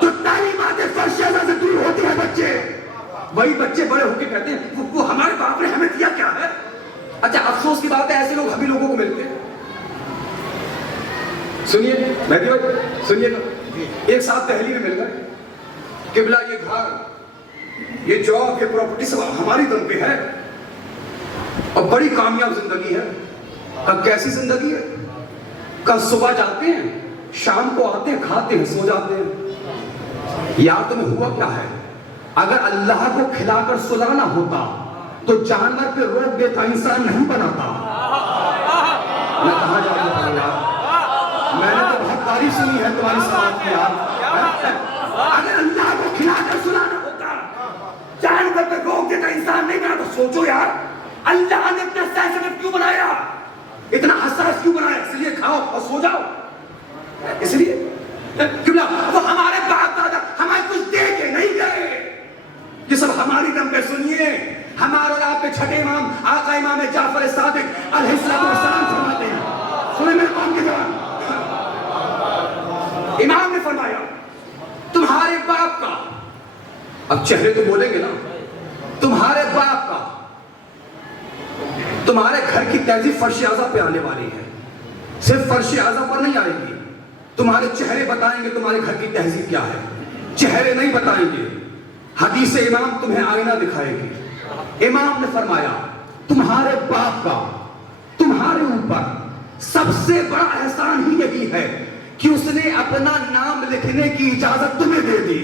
جو تعلیمات فرش اعضا سے دور ہوتے ہیں بچے وہی بچے بڑے ہو کے کہتے ہیں وہ ہمارے باپ نے ہمیں دیا کیا ہے. اچھا افسوس کی بات ہے ایسے لوگ ہمیں لوگوں کو ملتے ہیں. سنیے مہدی بھائی سنیے گا. ایک ساتھ دہلی میں مل گئے. قبلہ یہ گھر یہ جاب یہ پراپرٹی سب ہماری دم پہ ہے اور بڑی کامیاب زندگی ہے. اب کیسی زندگی ہے؟ کل صبح جاتے ہیں شام کو آتے ہیں کھاتے ہیں سو جاتے ہیں. یار تمہیں ہوا کیا ہے؟ اگر اللہ کو کھلا کر سلانا ہوتا تو جانور پہ روک دیتا انسان نہیں بناتا. میں کہاں جاتا ہوں یار؟ میں نے تو بہت تعریف سنی ہے تمہاری سماعت کی یار. اگر اللہ کو کھلا کر سلانا ہوتا جانور پہ روک دیتا انسان نہیں بناتا. سوچو یار اللہ نے اتنا سینسٹیو کیوں بنایا؟ اتنا حساس کیوں بنایا؟ اس لیے کھاؤ اور سو جاؤ. اس لیے وہ ہمارے باپ دادا ہمیں کچھ دے کے نہیں گئے. یہ سب ہماری دم پہ. سنیے ہمارے آپ کے چھٹے امام آقا امام جعفر صادق علیہ السلام فرماتے ہیں. سنیں میرے قوم کے جوان. امام نے فرمایا تمہارے باپ کا، اب چہرے تو بولیں گے نا، تمہارے باپ کا تمہارے گھر کی تہذیب فرش اعضا پہ آنے والی ہے. صرف فرش اعضا پر نہیں آئے گی. تمہارے چہرے بتائیں گے تمہارے گھر کی تہذیب کیا ہے. چہرے نہیں بتائیں گے. حدیث امام تمہیں آئینہ دکھائے گی. امام نے فرمایا تمہارے باپ کا تمہارے اوپر سب سے بڑا احسان ہی یہی ہے کہ اس نے اپنا نام لکھنے کی اجازت تمہیں دے دی.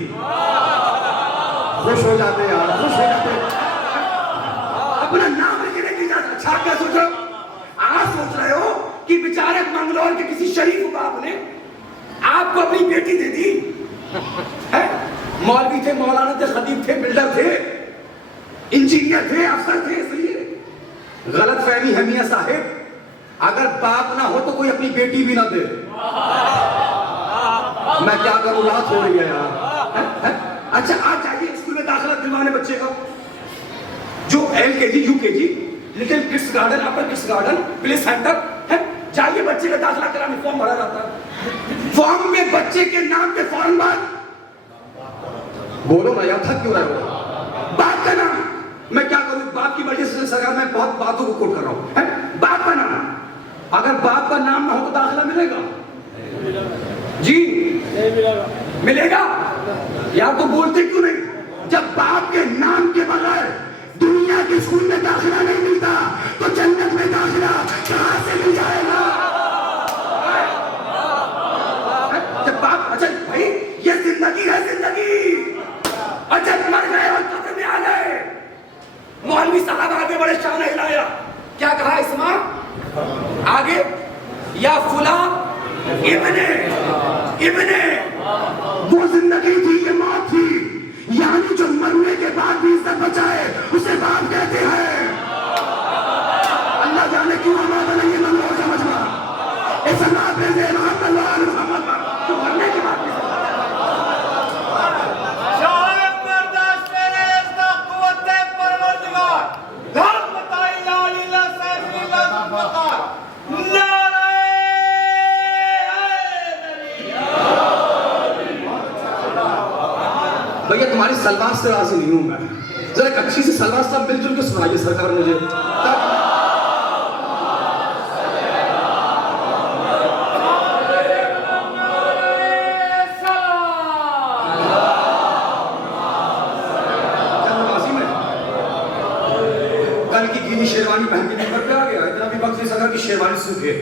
خوش ہو جاتے یار، خوش ہو جاتے. اپنا نام لکھنے کی اجازت. اچھا کیا سوچ رہے ہو؟ آپ سوچ رہے ہو کہ بیچارے منگلور کے کسی شریف باپ نے آپ کو اپنی بیٹی دے دی. مولوی تھے، مولانا تھے، خطیب تھے، بلڈر تھے، انجینئر تھے، افسر تھے. اس لیے غلط فہمی ہے میاں صاحب. اگر باپ نہ ہو تو کوئی اپنی بیٹی بھی نہ دے. میں کیا کروں رات ہو رہی ہے یار. اچھا آج جائیے اسکول میں داخلہ دلوانے بچے کا جو LKG UKG little kids garden upper kids garden play centre ہے. جائیے بچے کا داخلہ کرانے فارم بھرا جاتا ہے. فارم میں بچے کے نام کے فوراً بعد بولو نا یار تھک کیوں رہے ہو؟ باپ کا نام. میں کیا کروں باپ کی وجہ سے سرکار میں بہت باتوں کو کوٹ کر رہا ہوں. باپ کا نام. اگر باپ کا نام نہ ہو تو داخلہ ملے گا؟ جی ملے گا. یا تو بولتے کیوں نہیں؟ جب باپ کے نام کے بغیر دنیا کے اسکول میں داخلہ نہیں ملتا تو جنت میں داخلہ کہاں سے مل جائے گا؟ جب باپ. اچھا بھائی یہ زندگی ہے زندگی. اور جب مر گئے اور قبر میں آ گئے مولوی صاحب آگے بڑے شان ہلایا. کیا کہا اسماء آگے؟ یا فلاں ابن وہ زندگی تھی یہ موت تھی. یعنی جو مرنے کے بعد بھی عزت بچائے اسے باپ کہتے ہیں. اللہ جانے کیوں ہمارا نہیں منظور سمجھنا اس اللہ پہ سے محمد جو مرنے کے بعد بھی بھیا تمہاری سلوات سے راضی نہیں ہوں میں. ذرا ایک اچھی سی سلوات سب مل جل کے سنائیے سرکار مجھے. شیروانی پہن کے نمبر پہ آ گیا, اتنا بھی وقت نہیں سکا کہ شیروانی سوکھے,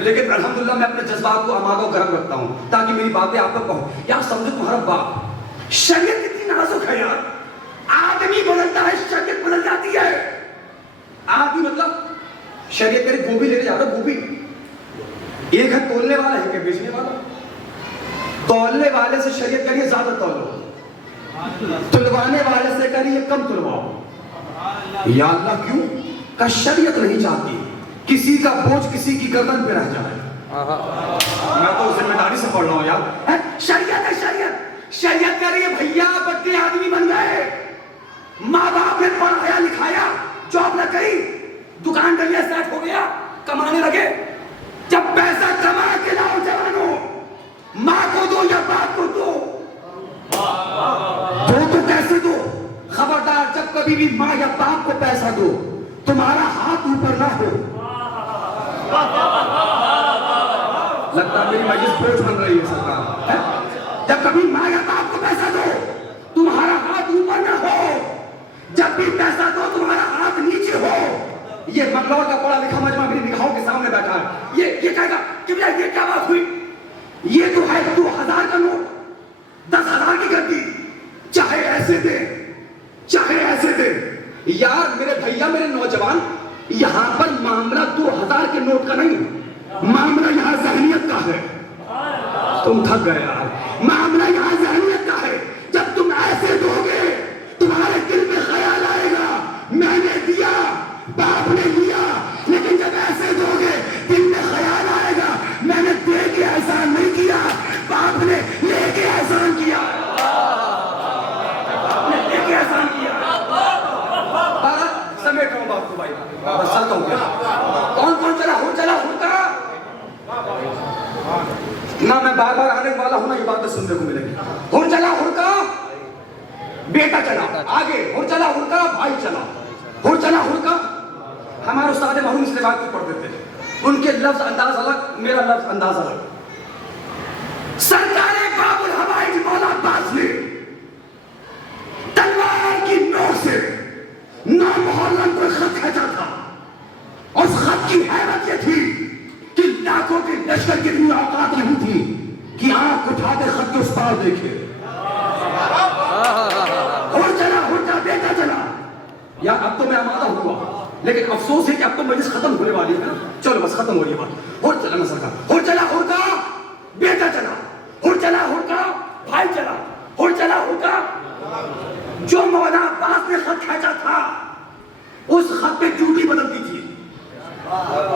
لیکن الحمدللہ میں اپنے جذبات کو آمادہ و گرم رکھتا ہوں تاکہ میری باتیں آپ تک پہنچ. یار سمجھو تمہارا باپ, شریعت اتنی نازک ہے یار, آدمی بدلتا ہے شریعت بدل جاتی ہے. آدمی مطلب شریعت کرے گوبھی لے کے جا رہا, گوبھی ایک ہے تولنے والا ہے کہ بیچنے والا. تولنے والے سے شریعت کریے زیادہ تولو, تلوانے والے سے کریے کم تلواؤ. یا اللہ کیوں؟ کہ شریعت نہیں چاہتی کسی کا بوجھ کسی کی گردن پہ رہ جائے. میں تو ذمہ داری سے پڑھ رہا ہوں یار. شریعت ہے شریعت, شریعت کر رہی ہے بھیا بڑے آدمی بن گئے, ماں باپ نے پڑھایا لکھایا, جاب نہ کری, دکان ڈلیا سیٹ ہو گیا, کمانے لگے. جب پیسہ کما کے لاؤ جوانوں, ماں کو دو یا باپ کو دو, تو کیسے دو؟ خبردار جب کبھی بھی ماں یا باپ کو پیسہ دو تمہارا ہاتھ اوپر نہ ہو. لگتا ہے میری مجلس بوجھ بن رہی ہے سرکار. جب کبھی ماں یا باپ کو پیسہ دو تمہارا ہاتھ اوپر نہ ہو, جب بھی پیسہ دو تمہارا ہاتھ نیچے ہو. یہ بنگلور کا پڑھا لکھا مجمع میری نگاہوں کے سامنے بیٹھا ہے. یہ کہے گا کہ یہ کیا بات ہوئی, یہ تو ہے 2000 کا نوٹ, 10,000 کی گردی, چاہے ایسے دے چاہے ایسے دے. یار میرے بھیا میرے نوجوان, یہاں پر معاملہ 2000 کے نوٹ کا نہیں, معاملہ یہاں ذہنیت کا ہے. تم تھک گئے یار, معاملہ یہاں ذہنیت کا ہے. جب تم ایسے دو گے تمہارے دل میں خیال آئے گا میں نے دیا, باپ نے لیا, لیکن جب ایسے دو گے دل میں خیال آئے گا میں نے دے کے احسان نہیں کیا, باپ نے لے کے احسان کیا. سمیٹ رہا ہوں باپ کو بھائی, بس چلتا ہوں. کون کون چلا ہو چلا ہوتا نہ, میں بار بار آنے والا ہوں نا, یہ باتیں سننے کو ملے گی. ہو چلا ہڑکا, بیٹا چلا آگے, ہو چلا ہڑکا, بھائی چلا, ہو چلا ہڑکا. ہمارے استاد محروم اس روایت کو پڑھتے تھے, ان کے لفظ انداز الگ, میرا لفظ انداز الگ. سرکار باب الحوائج مولا عباس نے تلوار کی نوک سے نامحرم کو خط کھینچا تھا. اس خط کی حیرت یہ تھی کہ لاکھوں کے لشکر کی اتنی اوقات نہیں تھی کہ آنکھ اٹھا کے خط کے اس پار دیکھے. اور چلا بیٹا چلا. یا اب تو میں آمادہ ہوا, لیکن افسوس ہے کہ اب تو مجلس ختم ہونے والی ہے نا. چلو بس ختم ہو رہی ہے بات. اور چلا نا سرکار, اور چلا ہڑکا, بیٹا چلا, اور چلا ہڑکا, بھائی چلا, اور چلا ہڑکا. جو مولانا عباس نے خط کھینچا تھا اس خط پہ چوٹی بدلتی تھی,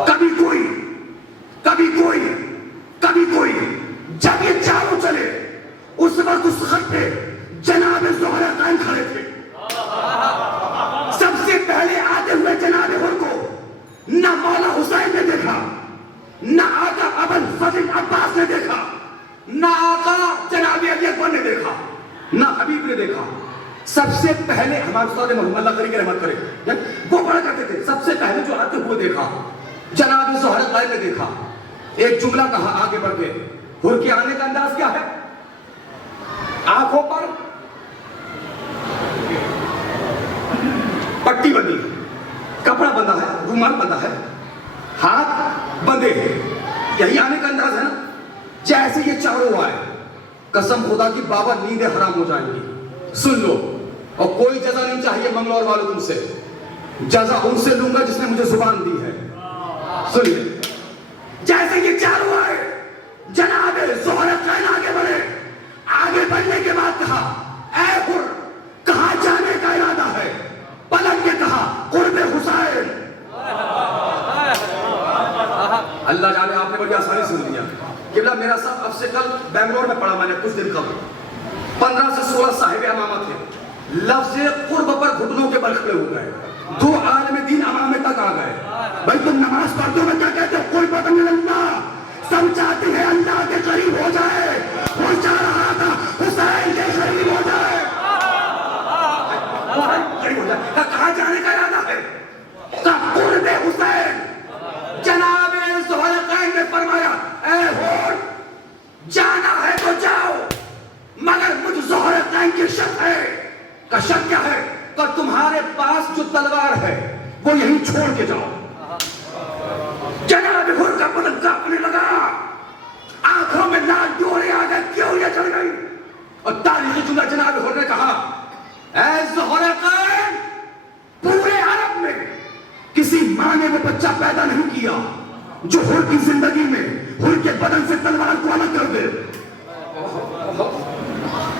کبھی کوئی کبھی کوئی کبھی کوئی. جب یہ چاروں چلے اس وقت اس خط پہ جناب زہرا قائم کھڑے تھے. سب سے پہلے آتے ہوئے جناب ہر کو نہ مولا حسین نے دیکھا, نہ آقا ابو الفضل عباس نے دیکھا, نہ آقا جناب علی اکبر نے دیکھا, نہ حبیب نے دیکھا. سب سے پہلے ہمارے استاد محمد اللہ کرے رحمت کرے وہ پڑھا کرتے تھے, سب سے پہلے جو آتے ہوئے دیکھا جناب زہرا قائم نے دیکھا. ایک جملہ کہا آگے بڑھ کے, ہر کے آنے کا انداز کیا ہے؟ آنکھوں پر پٹی بندی, کپڑا بندھا ہے, رومال بندھا ہے, ہاتھ بندھے ہیں. یہی آنے کا انداز ہے نا. جیسے یہ چاروں آئے, قسم خدا کی بابا نیندیں حرام ہو جائیں گی. سن لو, اور کوئی جزا نہیں چاہیے منگلور والوں تم سے, جزا ان سے لوں گا جس نے مجھے زبان دی ہے. سن لے, جیسے یہ چاروں آئے جناب زہرا قائم آگے بڑھے, آگے بڑھنے کے بعد کہا اے حر کہاں جانے کا ارادہ ہے؟ پلٹ کے کہا قرب حسین. اللہ جانے آپ نے بڑی آسانی سن لیا. قبلہ میرا صاحب اب سے کل بنگلور میں پڑھا میں نے کچھ دن قبل, 15 سے 16 صاحب امامہ تھے. لفظ قرب پر گھٹنوں کے بل کھڑے ہو گئے, 2 عالم دین امامے تک آ گئے. بھائی تم نماز پڑھتے ہو میں کیا کہتے ہو؟ قربت من اللہ, سب چاہتے ہیں اللہ کے قریب ہو جائے. وہ چاہ رہا تھا حسین کے قریب ہو جائے. کہاں جانے کا ارادہ ہے؟ قرب حسین. جناب زہرا قائم نے فرمایا اے حر جانا ہے تو جاؤ, مگر مجھ زہرا قائم کی شک ہے. کا شک کیا ہے؟ کہ تمہارے پاس جو تلوار ہے وہ یہیں چھوڑ کے جاؤ. جناب حر کا بدن کانپنے لگا, آنکھوں میں لال ڈورے آ گئے, کیوریاں چڑھ گئی, اور تاریخی جملہ جناب حر نے کہا, اے ذوالقرن, پورے عرب میں کسی ماں نے وہ بچہ پیدا نہیں کیا جو حر کی زندگی میں حر کے بدن سے تلوار کو الگ کر دے.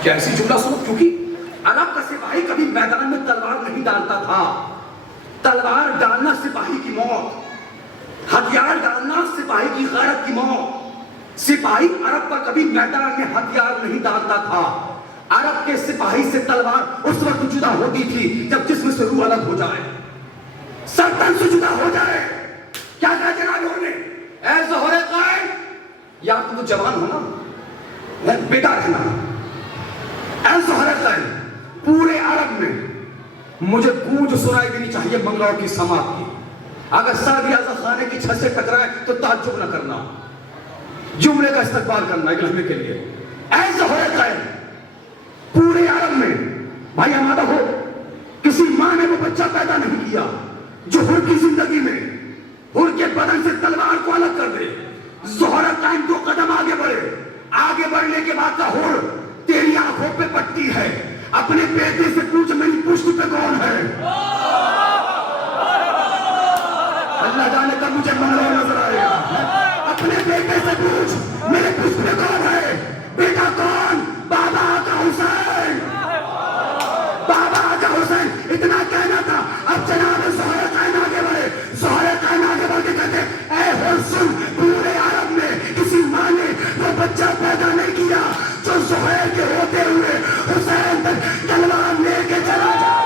کیسی جملہ سنو, کیونکہ عرب کا سپاہی کبھی میدان میں تلوار نہیں ڈالتا تھا. تلوار ڈالنا سپاہی کی موت, ہتھیار ڈالنا سپاہی کی غیرت کی موت. سپاہی عرب پر کبھی میدان میں ہتھیار نہیں ڈالتا تھا. عرب کے سپاہی سے تلوار اس وقت جدا ہوتی تھی جب جسم سے روح الگ ہو جائے, سر تن سے جدا ہو جائے. کیا کہا جناب حر نے, اے ذوالقرن, یا تم تو جوان ہو نا, بیٹا رہنا. اے ذوالقرن, پورے عرب میں مجھے گونج سنائی دینی چاہیے منگلور کی سماعت کی. اگر صدر اعظم خانے کی چھت سے ٹکرائے تو تعجب نہ کرنا, جملے کا استقبال کرنا ایک لمحے کے لیے. اے ذوالقرن, پورے عرب میں بھائی آمادہ ہو, کسی ماں نے وہ بچہ پیدا نہیں کیا جو حر کی زندگی میں حر کے بدن سے تلوار کو الگ کر دے. ذوالقرن 2 قدم آگے بڑھے. آگے بڑھنے کے بعد کہا, حر تیری آنکھوں پہ پٹی ہے, اپنے بیٹے سے پوچھ میری پشت پہ کون ہے. اللہ جانے کب مجھے منگلور نظر آئے گا. اپنے بیٹے سے پوچھ میرے پشت پہ کون ہے. بیٹا کون؟ بابا آقا حسین. بابا آقا حسین. اتنا کہنا تھا. اب جناب ذوالقرن آگے بڑھے. ذوالقرن آگے بڑھ کے کہتے, اے حر سن, پورے عرب میں کسی ماں نے وہ بچہ پیدا نہیں کیا جو زہیر کے ہوتے ہوئے حسین تک تلوار لے کے چلا جا.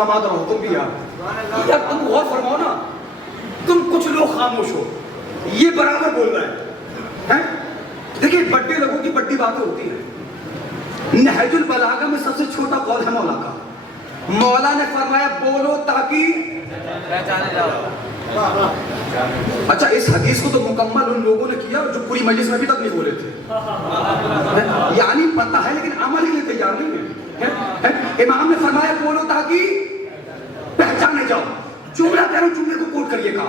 آباد رہو تم بھی یار. یا تم غور فرماؤ نا, تم کچھ لوگ خاموش ہو, یہ برابر بول رہا ہے. دیکھیں بڑے لوگوں کی بڑی باتیں ہوتی ہیں. نہج البلاغہ میں سب سے چھوٹا قول ہے مولا کا. مولا نے فرمایا بولو تاکہ پہچانے جاؤ. اچھا, اس حدیث کو تو مکمل ان لوگوں نے کیا جو پوری مجلس میں بھی تک نہیں بولے تھے. یعنی پتہ ہے لیکن عمل ہی نہیں تیار نہیں ہے. امام نے فرمایا بولو تاکہ پہچانے جاؤ. جملہ کہہ رہا ہوں, جملے کو کوٹ کریے گا.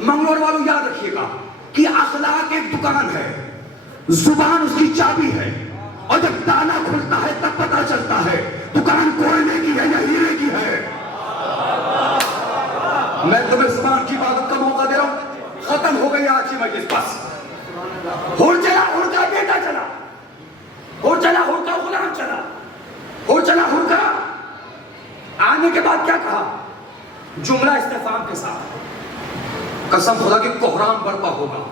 منگلور والوں یاد رکھیے گا کہ اخلاق ایک دکان ہے, زبان اس کی چابی ہے, اور جب تالا کھلتا ہے تب پتہ چلتا ہے دکان کوئلے کی ہے یا ہیرے کی ہے. میں تمہیں زبان کی عبادت کا موقع دے رہا ہوں. ختم ہو گئی آج کی مجلس. بس ہور چلا, ہور کا بیٹا چلا, ہور چلا, ہور کا غلام چلا, ہور چلا, ہور کا. آنے کے بعد کیا کہا؟ جملہ استفہام کے ساتھ. قسم خدا کی کوہرام برپا ہوگا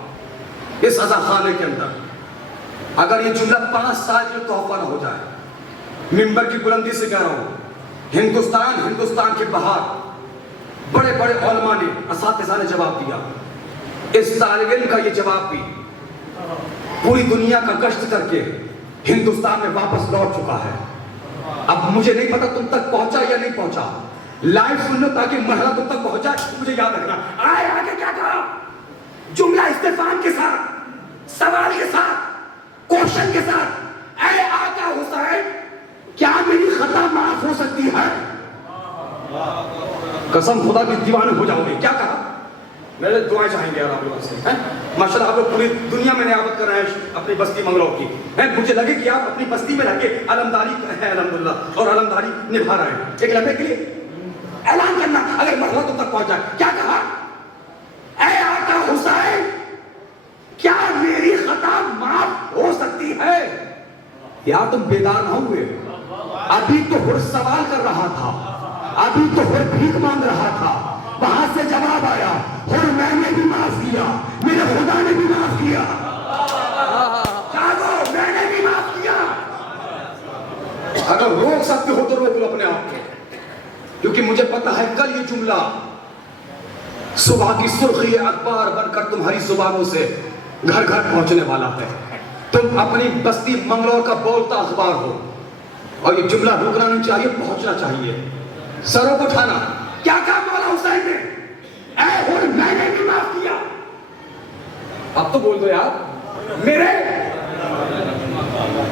اس عزا خانے کے اندر اگر یہ جملہ 5 سال میں تحفہ نہ ہو جائے. ممبر کی بلندی سے کہہ رہا ہوں, ہندوستان کے باہر بڑے بڑے علماء نے, اساتذہ نے جواب دیا. اس طالب علم کا یہ جواب بھی پوری دنیا کا گشت کر کے ہندوستان میں واپس لوٹ چکا ہے. اب مجھے نہیں پتا تم تک پہنچا یا نہیں پہنچا. لائیو سن لو تاکہ مرحلہ تم تک پہنچا. مجھے یاد رکھنا. آئے آگے کیا کہا؟ جملہ استفہام کے ساتھ, سوال کے ساتھ, کوشچن کے ساتھ. اے آقا حسین, کیا میری خطا معاف ہو سکتی ہے؟ قسم خدا کی دیوانے ہو جاؤ گے. کیا کہا؟ میرے دعائیں چاہیں گے یار آپ لوگوں سے. ماشاءاللہ آپ لوگ پوری دنیا میں نیابت کر رہے ہیں اپنی بستی منگلور کی. مجھے لگے کہ آپ اپنی بستی میں رہ کے علمداری ہے الحمدللہ, اور علمداری نبھا رہے ہیں. ایک لمحے کے لیے اعلان کرنا اگر مرحلہ تم تک پہنچ جائے. کیا کہا؟ اے آقا حسین, کیا میری خطا معاف ہو سکتی ہے؟ یار تم بیدار نہ ہوئے. ابھی تو حر سوال کر رہا تھا, ابھی تو حر بھیک مانگ رہا تھا. وہاں سے جواب آیا, حر میں نے بھی معاف کیا, میرے خدا نے بھی معاف کیا. جاگو, میں نے بھی معاف کیا. اگر روک سکتے ہو تو روک لو اپنے آپ کو, کیونکہ مجھے پتا ہے کل یہ جملہ صبح کی سرخی اخبار بن کر تمہاری زبانوں سے گھر گھر پہنچنے والا ہے. تم اپنی بستی منگلور کا بولتا اخبار ہو اور یہ جملہ رکنا نہیں چاہیے، پہنچنا چاہیے، سروں کو اٹھانا۔ کیا کہا مولا حسین نے؟ اے ہر میں نے بھی معاف کیا۔ اب تو بول دو یار۔ میرے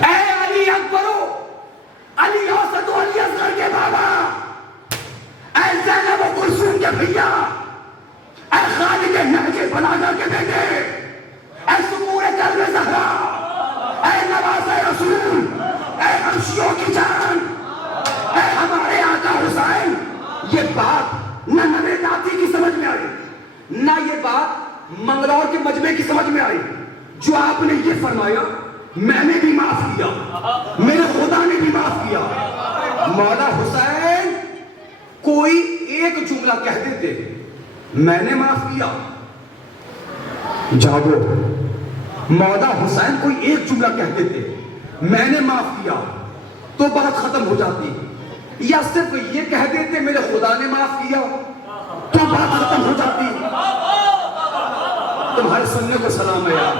اے علی اکبرو، علی اوسط و علی اصغر کے بابا، اے زینب و کلثوم کے بھیا، اے خالد نہج بلاغہ کے بیٹے، اے سمور قلب زہرا، اے نواز رسول، اے حبشیوں کی جان، اے ہمارے آقا حسین۔ یہ بات نہ نوید آتی کی سمجھ میں آئی، نہ یہ بات منگلور کے مجمع کی سمجھ میں آئی۔ جو آپ نے یہ فرمایا میں نے بھی معاف کیا، میرے خدا نے بھی معاف کیا۔ مولا حسین کوئی ایک جملہ کہہ دیتے میں نے معاف کیا، جاگو۔ مولا حسین کوئی ایک جملہ کہہ دیتے میں نے معاف کیا تو بات ختم ہو جاتی، یا صرف یہ کہہ دیتے میرے خدا نے معاف کیا تو بات ختم ہو جاتی۔ تمہارے سننے کو سلام ہے یار۔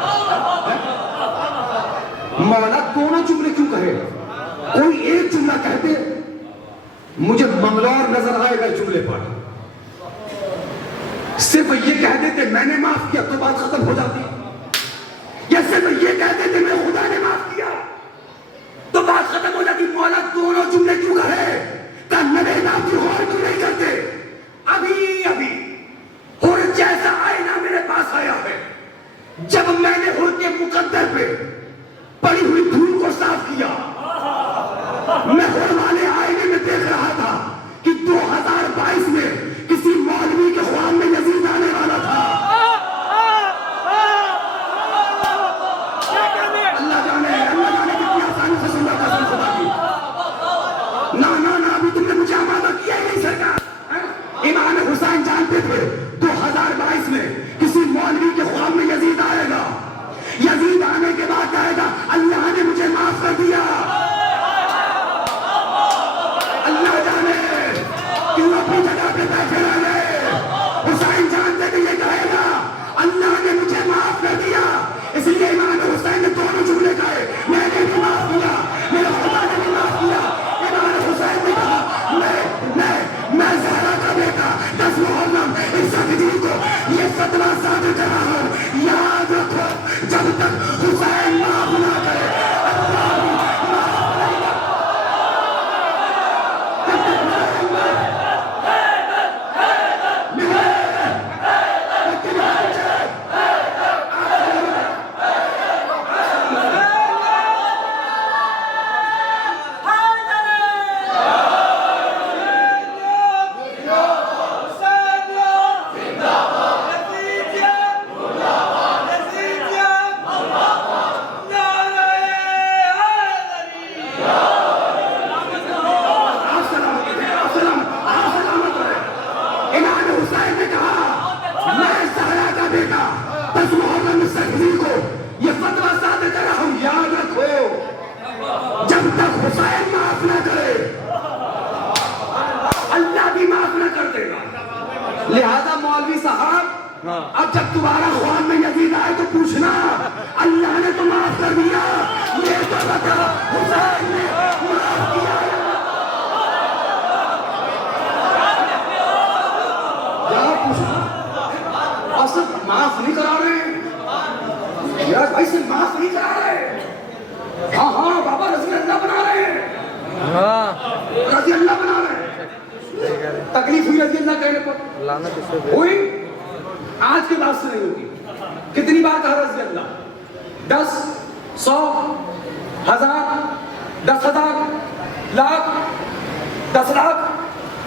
مولا دونوں جملے کیوں کہے؟ کوئی ایک جملہ کہتے مجھے منگلور نظر آئے گا جملے پر، صرف یہ کہہ دیتے میں نے معاف کیا تو بات ختم ہو جاتی، یا صرف یہ کہہ دیتے میرے خدا نے معاف کیا تو بات ختم ہو جاتی۔ مولا دونوں جملے کیوں کہے؟ کہ نوید آپ کی غور کیوں نہیں کرتے؟ ابھی ابھی ہر جیسا آئینہ میرے پاس آیا ہے، جب میں نے ہر کے مقدر پہ پڑی ہوئی دھول کو صاف کیا، میں ہر والے آئینے میں دیکھ رہا تھا کہ 2022 میں کسی مولوی کے خواب میں یزید آنے والا تھا۔ اللہ جانے کتنی آسانی سے سن رہا تھا خدا کی۔ نہ ابھی تم نے مجھے آمادہ کیا ہی نہیں سرکار۔ امام حسین جانتے تھے 2022 میں کسی مولوی کے خواب میں یزید آئے گا، یزید آنے کے بعد آئے گا اللہ نے مجھے معاف کر دیا۔ اللہ جانے کیوں اپنی جگہ پہ بیٹھے رہے۔ حسین جانتے کہ یہ کہے گا اللہ نے مجھے معاف کر دیا، اس لیے امام حسین نے دونوں جملے کہے میں نے بھی معاف کیا، میرے خدا نے بھی معاف کیا۔ امام حسین نے کہا میں زہرا کا بیٹا 10 محرم اس دن کو یہ فتویٰ صادر کر رہا ہوں، یاد رکھو جب تک حسین معاف نہ کرے اللہ بھی معاف کرے گا۔ لہذا مولوی صاحب اب جب تمہارا خواب میں یزید آئے تو پوچھنا اللہ نے تو معاف کر دیا، یہ تو بتا حسین نے معاف کیا۔ اور صرف معاف نہیں کرا رہے یار بھائی، سے معاف نہیں کرا رہے، ہاں بابا رضی اللہ بنا رہے ہیں، رضی اللہ بنا رہے ہیں۔ تکلیف ہوئی رضی اللہ کہنے پر ہوئی، آج کے بعد سے نہیں ہوگی۔ کتنی بار کہا رضی اللہ؟ 10 100 1000 10,000 لاکھ 10 لاکھ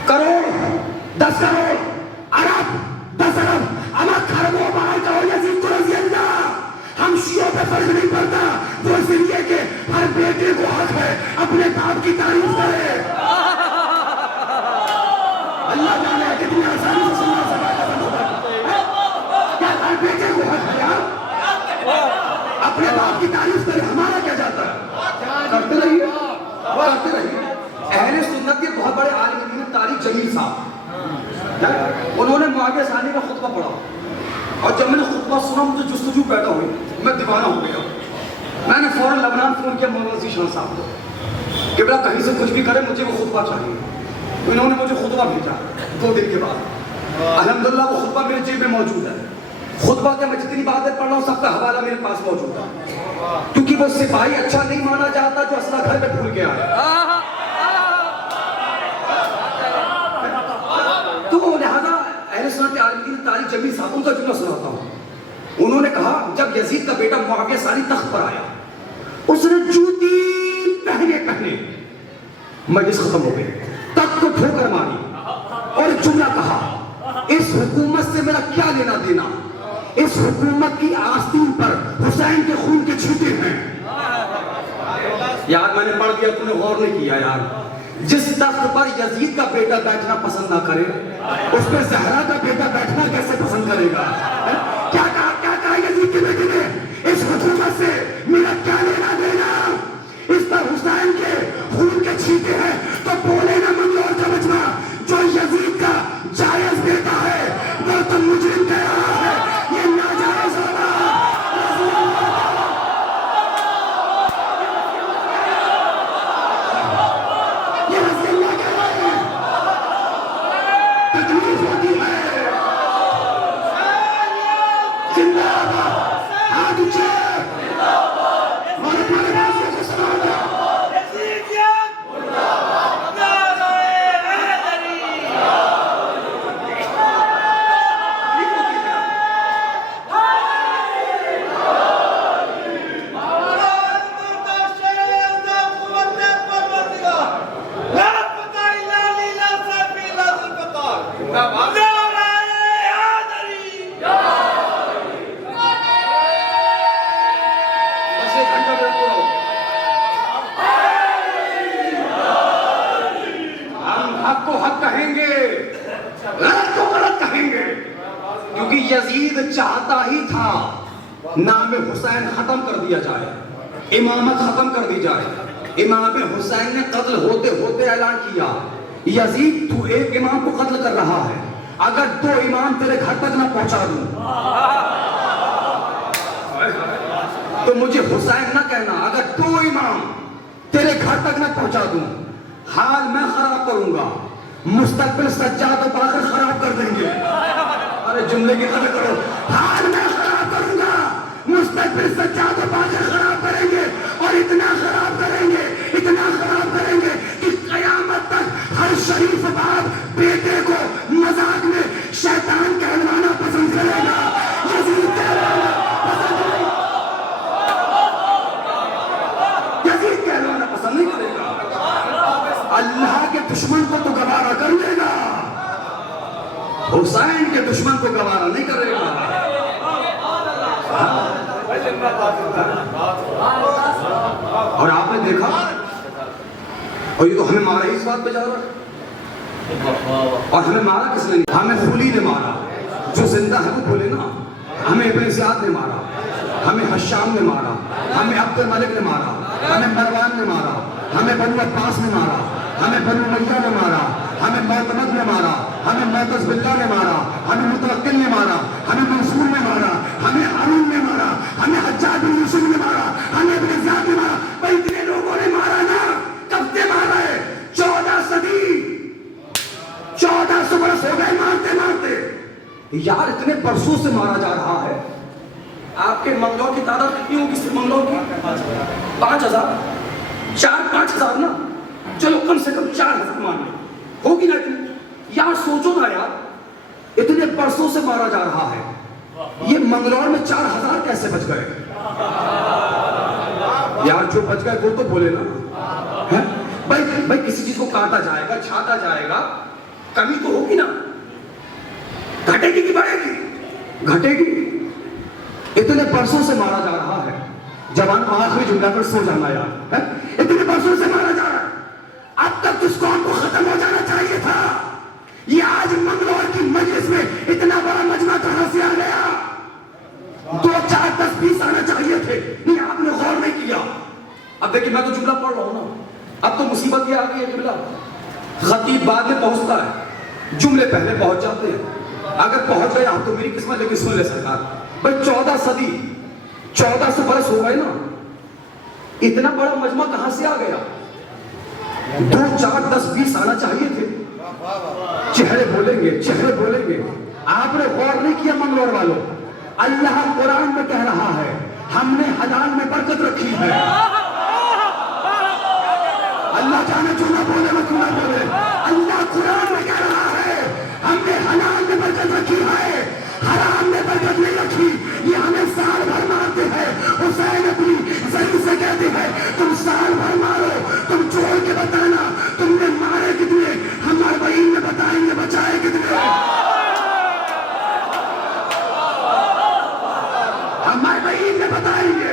کروڑ 10 کروڑ ارب 10 ارب اما کھربوں بار کہو یزید کو رضی اللہ۔ ہم شیعوں پہ فرق نہیں پڑتا، وہ اس لیے کہ ہر بیٹے کو حق ہے اپنے باپ کی تعریف کرے۔ اللہ جانے کتنی آسانی سے سننا سکتا کیا ہر بیٹے کو حق ہے یار اپنے باپ کی تعریف کرے، ہمارا کیا جاتا ہے؟ کرتے رہیے کرتے رہیے۔ اہل سنت کے بہت بڑے عالم دین طارق جمیل صاحب، انہوں نے معاویہ ثانی کا خطبہ پڑھا، اور جب میں نے خطبہ سنا مجھے جستجو پیدا ہوئی، میں دیوانہ ہو گیا۔ میں نے فوراً لبنان فون کیا مولانا ذیشان صاحب کو کہ بلا کہیں سے کچھ بھی کرے مجھے وہ خطبہ چاہیے. انہوں نے مجھے خطبہ بھیجا 2 دن کے بعد. الحمدللہ وہ خطبہ میرے جیب میں موجود ہے. خطبہ کیا میں جتنی باتیں پڑھ رہا ہوں سب کا حوالہ میرے پاس موجود ہے. کیونکہ وہ سپاہی اچھا نہیں مانا جاتا جو اسلحہ گھر میں بھول کے آیا. تو لہذا اہل سنت عالمین طارق جمیل صاحب ان کا جملہ سناتا ہوں. انہوں نے کہا جب یزید کا بیٹا معاویہ ثانی تخت پر آیا اس نے جوتی پہنے مجلس ختم ہو گئی, تخت کو ٹھوکر ماری اور جملہ کہا اس حکومت سے میرا کیا لینا دینا, اس حکومت کی آستین پر حسین کے خون کے چھینٹے ہیں. یار میں نے پڑھ دیا تو نے غور نہیں کیا. یار جس تخت پر یزید کا بیٹا بیٹھنا پسند نہ کرے اس پہ زہرا کا بیٹا بیٹھنا کیسے پسند کرے گا. کیا کہا یزید کے بیٹے نے, اس حکومت سے میرا کیا لینا دینا, اس پر حسین کے خون کے چھینٹے ہیں. تو بولے نا منگلور کا مجمع جو یزید کا جائز بیٹا ہے وہ تو مجرم کہہ رہا ہے یہ ناجائز ہوگا. یہ رسول اللہ کہہ رہے ہیں. تکلیف ہوتی ہے. زندہ باد, ہاتھ اونچے اور اپنے بازو کو سناؤ. یزید چاہتا ہی تھا نام حسین ختم کر دیا جائے, امامت ختم کر دی جائے. امام حسین نے قتل ہوتے ہوتے اعلان کیا یزید تو ایک امام کو قتل کر رہا ہے, اگر 2 امام تیرے گھر تک نہ پہنچا دوں تو مجھے حسین نہ کہنا. اگر 2 امام تیرے گھر تک نہ پہنچا دوں حال میں خراب کروں گا, مستقبل سجاد و باقر خراب کر دیں گے. ارے جملے کی قدر کرو. حال میں خراب کروں گا, مستقبل سجاد و باقر خراب کریں گے اور اتنا خراب کریں گے کہ قیامت تک ہر شریف باپ بیٹے کو مذاق میں شیطان کہلوانا پسند کرے گا, یزید کہلوانا پسند کرے گا, یزید کہلوانا پسند نہیں کرے گا. اللہ کے دشمن کو تو گوارا کر لے گا, حسین کے دشمن کو گوارا نہیں کرے گا. اور آپ نے دیکھا اور یہ تو ہمیں مارا ہی اس بات پہ جا رہا ہے. اور ہمیں مارا کس نے, ہمیں خلی نے مارا. جو زندہ ہے وہ بولے نا. ہمیں ابن زیاد نے مارا, ہمیں حشام نے مارا, ہمیں عبد الملک نے مارا, ہمیں مروان نے مارا, ہمیں بنو عباس نے مارا, ہمیں بنو امیہ نے مارا, ہمیں معتمد نے مارا, ہمیں معتز باللہ نے مارا, ہمیں متوکل نے مارا, ہمیں منصور نے مارا, ہمیں ہارون نے مارا, ہمیں حجاج بن یوسف نے مارا, ہمیں ابن زیاد نے مارا. بھائی اتنے لوگوں نے مارا نا, کب سے مارا ہے؟ 14 صدی, 1400 برس ہو گئے مارتے مارتے. یار اتنے برسوں سے مارا جا رہا ہے. آپ کے منگلور کی تعداد کتنی ہوگی صرف منگلور کی؟ 5000, 4-5 ہزار نا, چلو کم سے کم 4000 مان لیں, ہوگی نا اتنی. یار سوچو نا یار, اتنے برسوں سے مارا جا رہا ہے, یہ منگلور میں 4000 کیسے بچ گئے؟ یار جو بچ گئے وہ تو بولے نا. بھائی کسی چیز کو کاٹا جائے گا, چھاتا جائے گا, کمی تو ہوگی نا. گھٹے گی کہ بڑھے گی؟ گھٹے گی. اتنے برسوں سے مارا جا رہا ہے. جوان آخری جملہ پر سو جانا یار, اتنے برسوں سے مارا جا رہا ہے. اب تک اس قوم کو ختم ہو جانا چاہیے تھا. یہ آج منگلور کی مجلس میں اتنا بڑا مجمع کہاں سے آ گیا؟ 2, 4, 10, 20 آنا چاہیے تھے. نہیں, آپ نے غور نہیں کیا. اب دیکھیں میں تو جملہ پڑھ رہا ہوں نا, اب تو مصیبت یہ آ گئی ہے جملہ. خطیب بعد میں پہنچتا ہے, جملے پہلے پہنچ جاتے ہیں. اگر پہنچ گیا تو میری قسمت, لیکن سن لے سرکار. بھائی 14 صدی, 1400 برس ہو گئے نا, اتنا بڑا مجمع کہاں سے آ گیا؟ 2 4 10 20 آنا چاہیے تھے. چہرے بولیں گے. آپ نے غور نہیں کیا منگلور والوں؟ اللہ قرآن میں کہہ رہا ہے ہم نے حلال میں برکت رکھی ہے. اللہ جانے جو نہ بولے وہ کیوں نہ بولے. اللہ قرآن میں کہہ رہا ہے ہم نے حلال میں برکت رکھی ہے, حرام میں برکت نہیں رکھی. یہ ہمیں سال بھر مارتے ہیں. حسین اپنی زری سے کہتے ہیں تم سال بھر مارو, تم جوڑ کے بتانا تم نے مارے کتنے, ہم 40 میں بتائیں گے بچائے کتنے. ہم 40 میں بتائیں گے.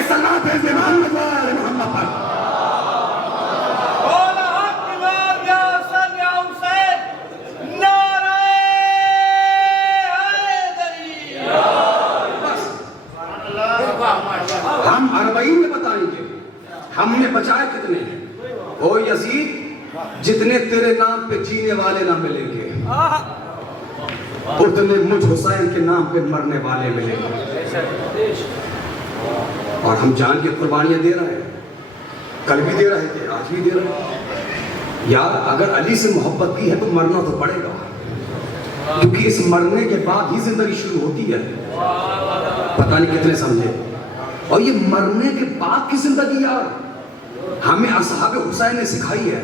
اس اللہ پہ زمان مدوار محمد پر ہم 40 میں بتائیں گے ہم نے بچائے کتنے. او یزید جتنے تیرے نام پہ جینے والے نہ ملیں گے اتنے مجھ حسین کے نام پہ مرنے والے ملیں گے. اور ہم جان کی قربانیاں دے رہے ہیں, کل بھی دے رہے تھے آج بھی دے رہے ہیں. یار اگر علی سے محبت کی ہے تو مرنا تو پڑے گا, کیونکہ اس مرنے کے بعد ہی زندگی شروع ہوتی ہے. پتہ نہیں کتنے سمجھے. اور یہ مرنے کے بعد کی زندگی یار ہمیں اصحاب حسین نے سکھائی ہے.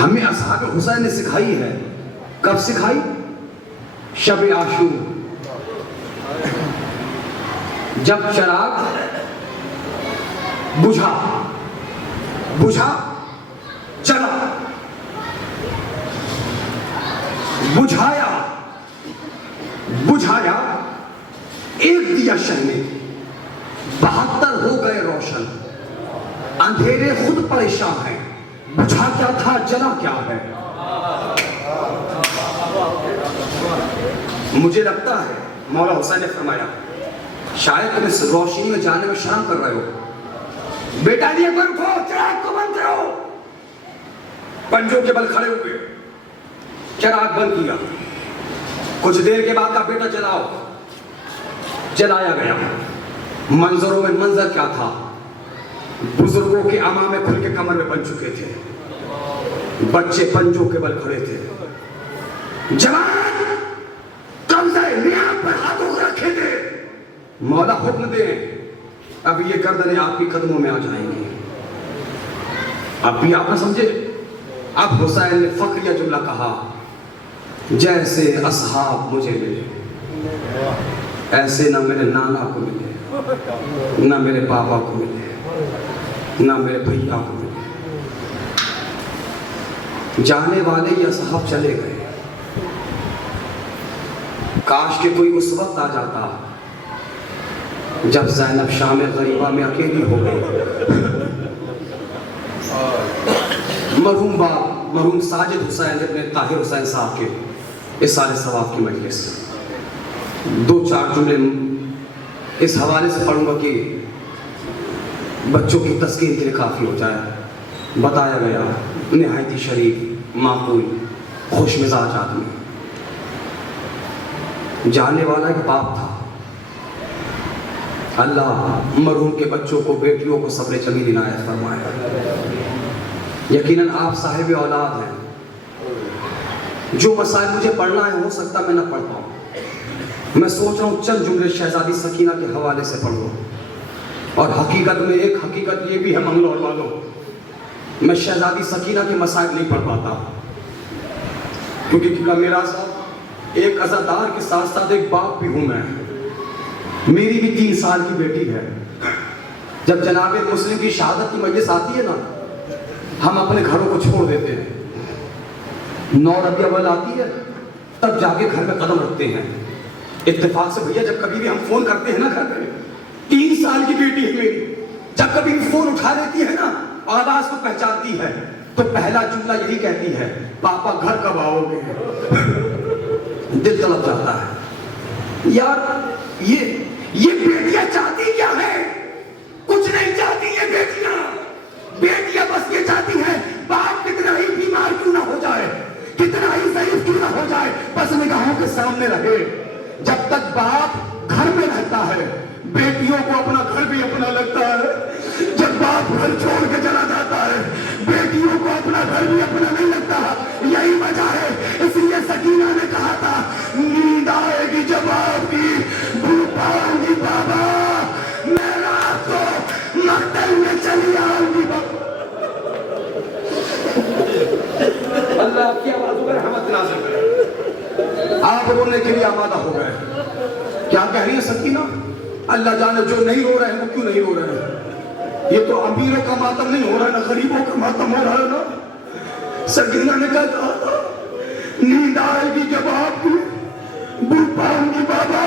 ہمیں اصحاب حسین نے سکھائی ہے. کب سکھائی؟ شب عاشور, جب چراغ بجھا چلا, بجھایا ایک دیا شہنے 72 ہو گئے روشن. اندھیرے خود پریشان ہیں, بجھا کیا تھا جلا کیا ہے. مجھے لگتا ہے مولا حسین نے فرمایا شاید تم اس روشنی میں جانے میں شرم کر رہے ہو. بیٹا لیے پر اٹھو, چراغ کو بند کرو. پنجوں کے بل کھڑے ہوئے, چراغ بند کیا. کچھ دیر کے بعد کا بیٹا جلاؤ. جلایا گیا. منظروں میں منظر کیا تھا؟ بزرگوں کے امامے کھل کے کمر میں بن چکے تھے, بچے پنجوں کے بل کھڑے تھے. جوان قبضہ نیام پر ہاتھوں رکھے تھے. مولا حکم دیں اب یہ گردنیں آپ کی قدموں میں آ جائیں گی. اب بھی آپ نہ سمجھے. اب حسین نے فخریہ جملہ کہا جیسے اصحاب مجھے ملے ایسے نہ میرے نانا کو ملے, نہ میرے پاپا کو ملے, نہ میرے بھیا کو ملے. جانے والے یہ اصحاب چلے گئے. کاش کہ کوئی اس وقت آ جاتا جب زینب شام غریبہ میں اکیلی ہو گئی. مرحوم باپ مرحوم ساجد حسین ابن طاہر حسین صاحب کے اصالِ ثواب کی مجلس 2-4 جملے اس حوالے سے پڑھوں گا کہ بچوں کی تسکین کے لیے کافی ہو جائے. بتایا گیا نہایت ہی شریف, معقول, خوش مزاج آدمی. جانے والا ایک باپ تھا. اللہ مرحوم کے بچوں کو, بیٹیوں کو صبر جمیل عنایت فرمائے. یقیناً آپ صاحب اولاد ہیں. جو مسائل مجھے پڑھنا ہے ہو سکتا میں نہ پڑھ پاؤں. میں سوچ رہا ہوں چند جملے شہزادی سکینہ کے حوالے سے پڑھوں. اور حقیقت میں ایک حقیقت یہ بھی ہے منگلور والوں, میں شہزادی سکینہ کے مسائل نہیں پڑھ پاتا کیونکہ میرا صاحب ایک عزادار کے ساتھ ساتھ ایک باپ بھی ہوں. میں میری بھی 3 سال کی بیٹی ہے. جب جناب مسلم کی شہادت کی مجلس آتی ہے نا, ہم اپنے گھروں کو چھوڑ دیتے ہیں. 9 ربیع الاول آتی ہے تب جا کے گھر میں قدم رکھتے ہیں. اتفاق سے بھیا جب کبھی بھی ہم فون کرتے ہیں نا گھر پہ, 3 سال کی بیٹی ہے میری, جب کبھی بھی فون اٹھا لیتی ہے نا, آواز کو پہچانتی ہے تو پہلا جملہ یہی کہتی ہے پاپا گھر کب آؤ گے. دل تڑپ جاتا ہے. یار یہ بیٹیاں چاہتی کیا ہے؟ کچھ نہیں چاہتی یہ بیٹیاں. بیٹیاں بس یہ چاہتی ہیں باپ کتنا ہی بیمار کیوں نہ ہو جائے, کتنا ہی ضعیف کیوں نہ ہو جائے, بس نگاہوں کے سامنے رہے. جب تک باپ گھر میں رہتا ہے بیٹیوں کو اپنا گھر بھی اپنا لگتا ہے. جب باپ گھر چھوڑ کے چلا جاتا ہے بیٹیوں کو اپنا گھر بھی اپنا نہیں لگتا. یہی وجہ ہے اس لیے سکینہ نے کہا تھا نیند آئے گی جب آپ کی بھول پاؤں گی بابا میں رات کو مقتل میں چلی آؤں گی بابا. اللہ آپ کی آوازوں پر رحمت نازل کرے. آپ رونے کے لیے آمادہ ہو گئے. کیا کہہ رہی ہے سکینہ؟ اللہ جانے جو نہیں رو رہے ہیں وہ کیوں نہیں رو رہے ہیں. یہ تو امیروں کا ماتم نہیں ہو رہا ہے نا غریبوں کا ماتم ہو رہا ہے نا. سکینہ نے کہا تھا نیند آئے گی جب آپ کی بھول پاؤں گی بابا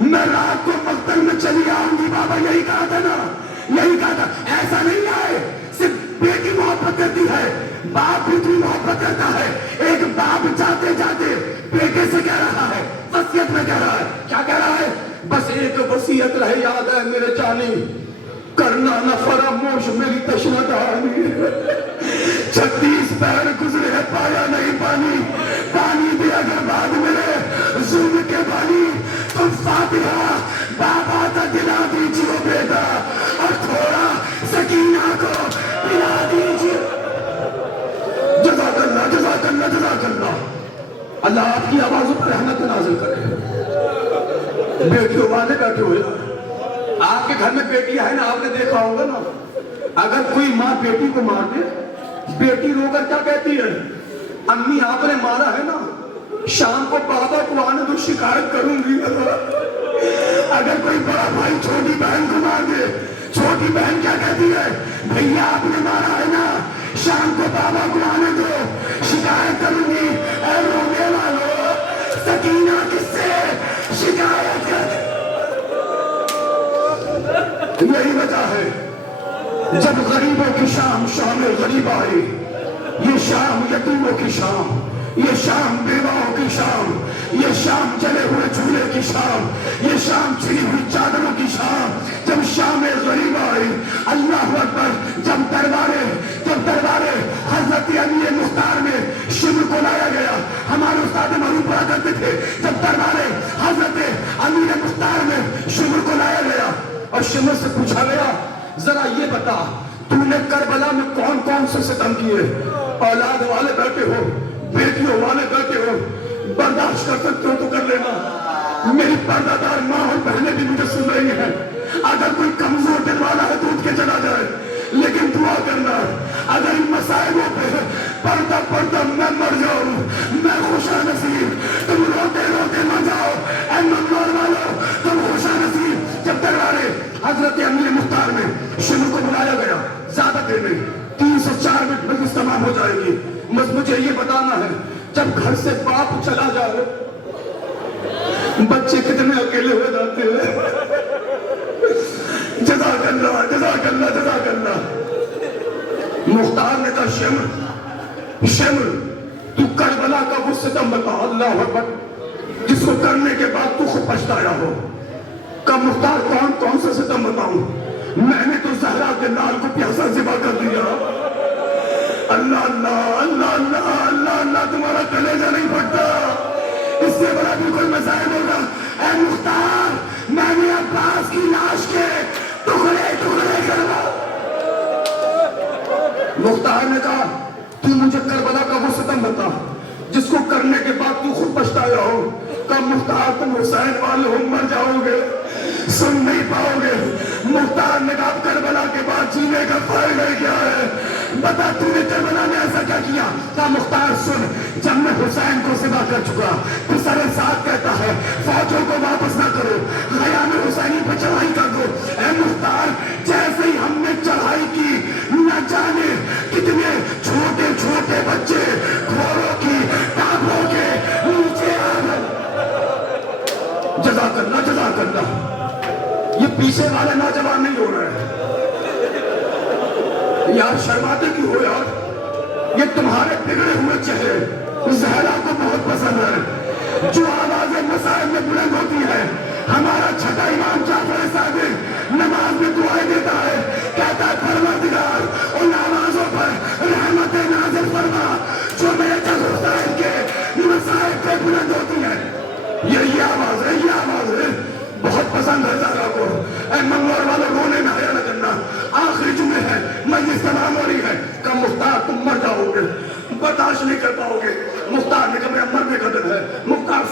میں رات کو مقتل میں چلی آؤں گی بابا. یہی کہا تھا نا یہی کہا تھا. ایسا نہیں ہے صرف بیٹی محبت کرتی ہے باپ بھی محبت کرتا ہے. ایک باپ جاتے جاتے بیٹے سے کہہ رہا ہے وصیت میں کہہ رہا ہے. کیا کہہ رہا ہے؟ بس ایک وصیت رہے یاد ہے میرے جانی کرنا نہ فراموش میری تشنہ دہانی. 36 پیر گزرے ہے پایا نہیں پانی پانی بھی اگر بعد ملے ظلم کے پانی تم فاتحہ بابا کا دلا دیجیے بیٹا اور تھوڑا سکینہ کو پلا دیجیے. جزاک اللہ جزاک اللہ جزاک اللہ. اللہ آپ کی آوازوں پر رحمت نازل کرے. بیٹیوں والے بیٹھے ہوئے آپ کے گھر میں بیٹیاں ہیں نا آپ نے دیکھا ہوگا نا اگر کوئی ماں بیٹی کو مار دے بیٹی رو کر کیا کہتی ہے امی آپ نے مارا ہے نا شام کو بابا کو آنے تو شکایت کروں گی. اگر کوئی بڑا بھائی چھوٹی بہن کو مار دے چھوٹی بہن کیا کہتی ہے بھیا آپ نے مارا ہے نا شام کو بابا کو آنے دو شکایت کروں گی. اے رونے والوں سکینہ کس سے شکایت کر. یہی وجہ ہے جب غریبوں کی شام شام غریب آئی یہ شام یتیموں کی شام یہ شام بیواؤں کی شام یہ شام جلے ہوئے چولہے کی شام یہ شام چھڑی ہوئی چادروں کی شام جب شام غریب آئی. اللہ اکبر. جب دربارے حضرت امیر مختار میں شمر کو لایا گیا ہمارے استاد معروف پڑھا کرتے تھے جب دربارے حضرت امیر مختار میں شمر کو لایا گیا اور شمر سے پوچھا گیا ذرا یہ بتا تو نے کربلا میں کون کون سے ستم کیے. اولاد والے بیٹھے ہو بیٹیوں والے بیٹھے ہو برداشت کر سکتے ہو تو کر لینا. میری پردہ دار ماں اور بہنیں بھی مجھے سن رہی ہیں اگر کوئی کمزور دل والا ہے تو اٹھ کے چلا جائے لیکن دعا کرنا اگر ان مسائلوں پہ پردہ پردہ میں مر جاؤں میں خوشا نصیب. تم روتے روتے نہ جاؤ اے منور والو تم خوشا نصیب. جب دربارے حضرت امیر مختار میں شمر کو بلایا گیا زیادہ دیر نہیں 3 سے 4 منٹ مجلس تمام ہو جائے گی. مجھے یہ بتانا ہے جب گھر سے باپ چلا جائے بچے کتنے اکیلے ہو جاتے ہیں. جزاک اللہ جزاک اللہ جزاک اللہ. مختار نے کہا شمر تو کربلا کا وہ ستم بتا اللہ اکبر جس کو کرنے کے بعد تو خود پچھتایا ہو. کہ مختار کون سا ستم بتاؤں میں نے تو زہرا کے لال کو پیاسا ذبح کر دیا. اللہ اللہ اللہ اللہ اللہ اللہ تمہارا کلیجہ نہیں پھٹتا اس سے بڑا بھی کوئی مسائل ہوگا. اے مختار میں نے عباس کی لاش کے ٹکڑے ٹکڑے کروا. مختار نے کہا تو مجھے کربلا کا وہ ستم بتا جس کو کرنے کے بعد تو خود پچھتایا ہو. کہ مختار تم حسین والے ہو مر جاؤ گے سن نہیں پاؤ گے. مختار نے کہا کربلا کے بعد جینے کا فائدہ کیا ہے بتا تو نے کربلا میں ایسا کیا کیا. کہا مختار سن جب میں حسین کو ذبح کر چکا تو سر ساتھ کہتا ہے فوجوں کو واپس نہ کرو خیام حسینی پہ چڑھائی کر دو. اے مختار جیسے ہی ہم نے چڑھائی کی نہ جانے کتنے چھوٹے چھوٹے بچے گھوڑوں کی ٹانگوں کے نیچے آ گئے. جزاک اللہ جزاک اللہ. یہ پیچھے والے نوجوان نہیں ہو رہے ہیں یار شرماتے کیوں ہو یار. یہ تمہارے بگڑے ہوئے چہرے زہرا کو بہت پسند ہے جو آوازیں مسائل میں بلند ہوتی ہے. ہمارا چھٹا امام جعفر صادق نماز میں دعائیں دیتا ہے کہتا ہے پروردگار ان آوازوں پر رحمت نازل فرما جو میرے جذب حسین کے مسائل پہ بلند ہوتی ہے. یہ آواز ہے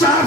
4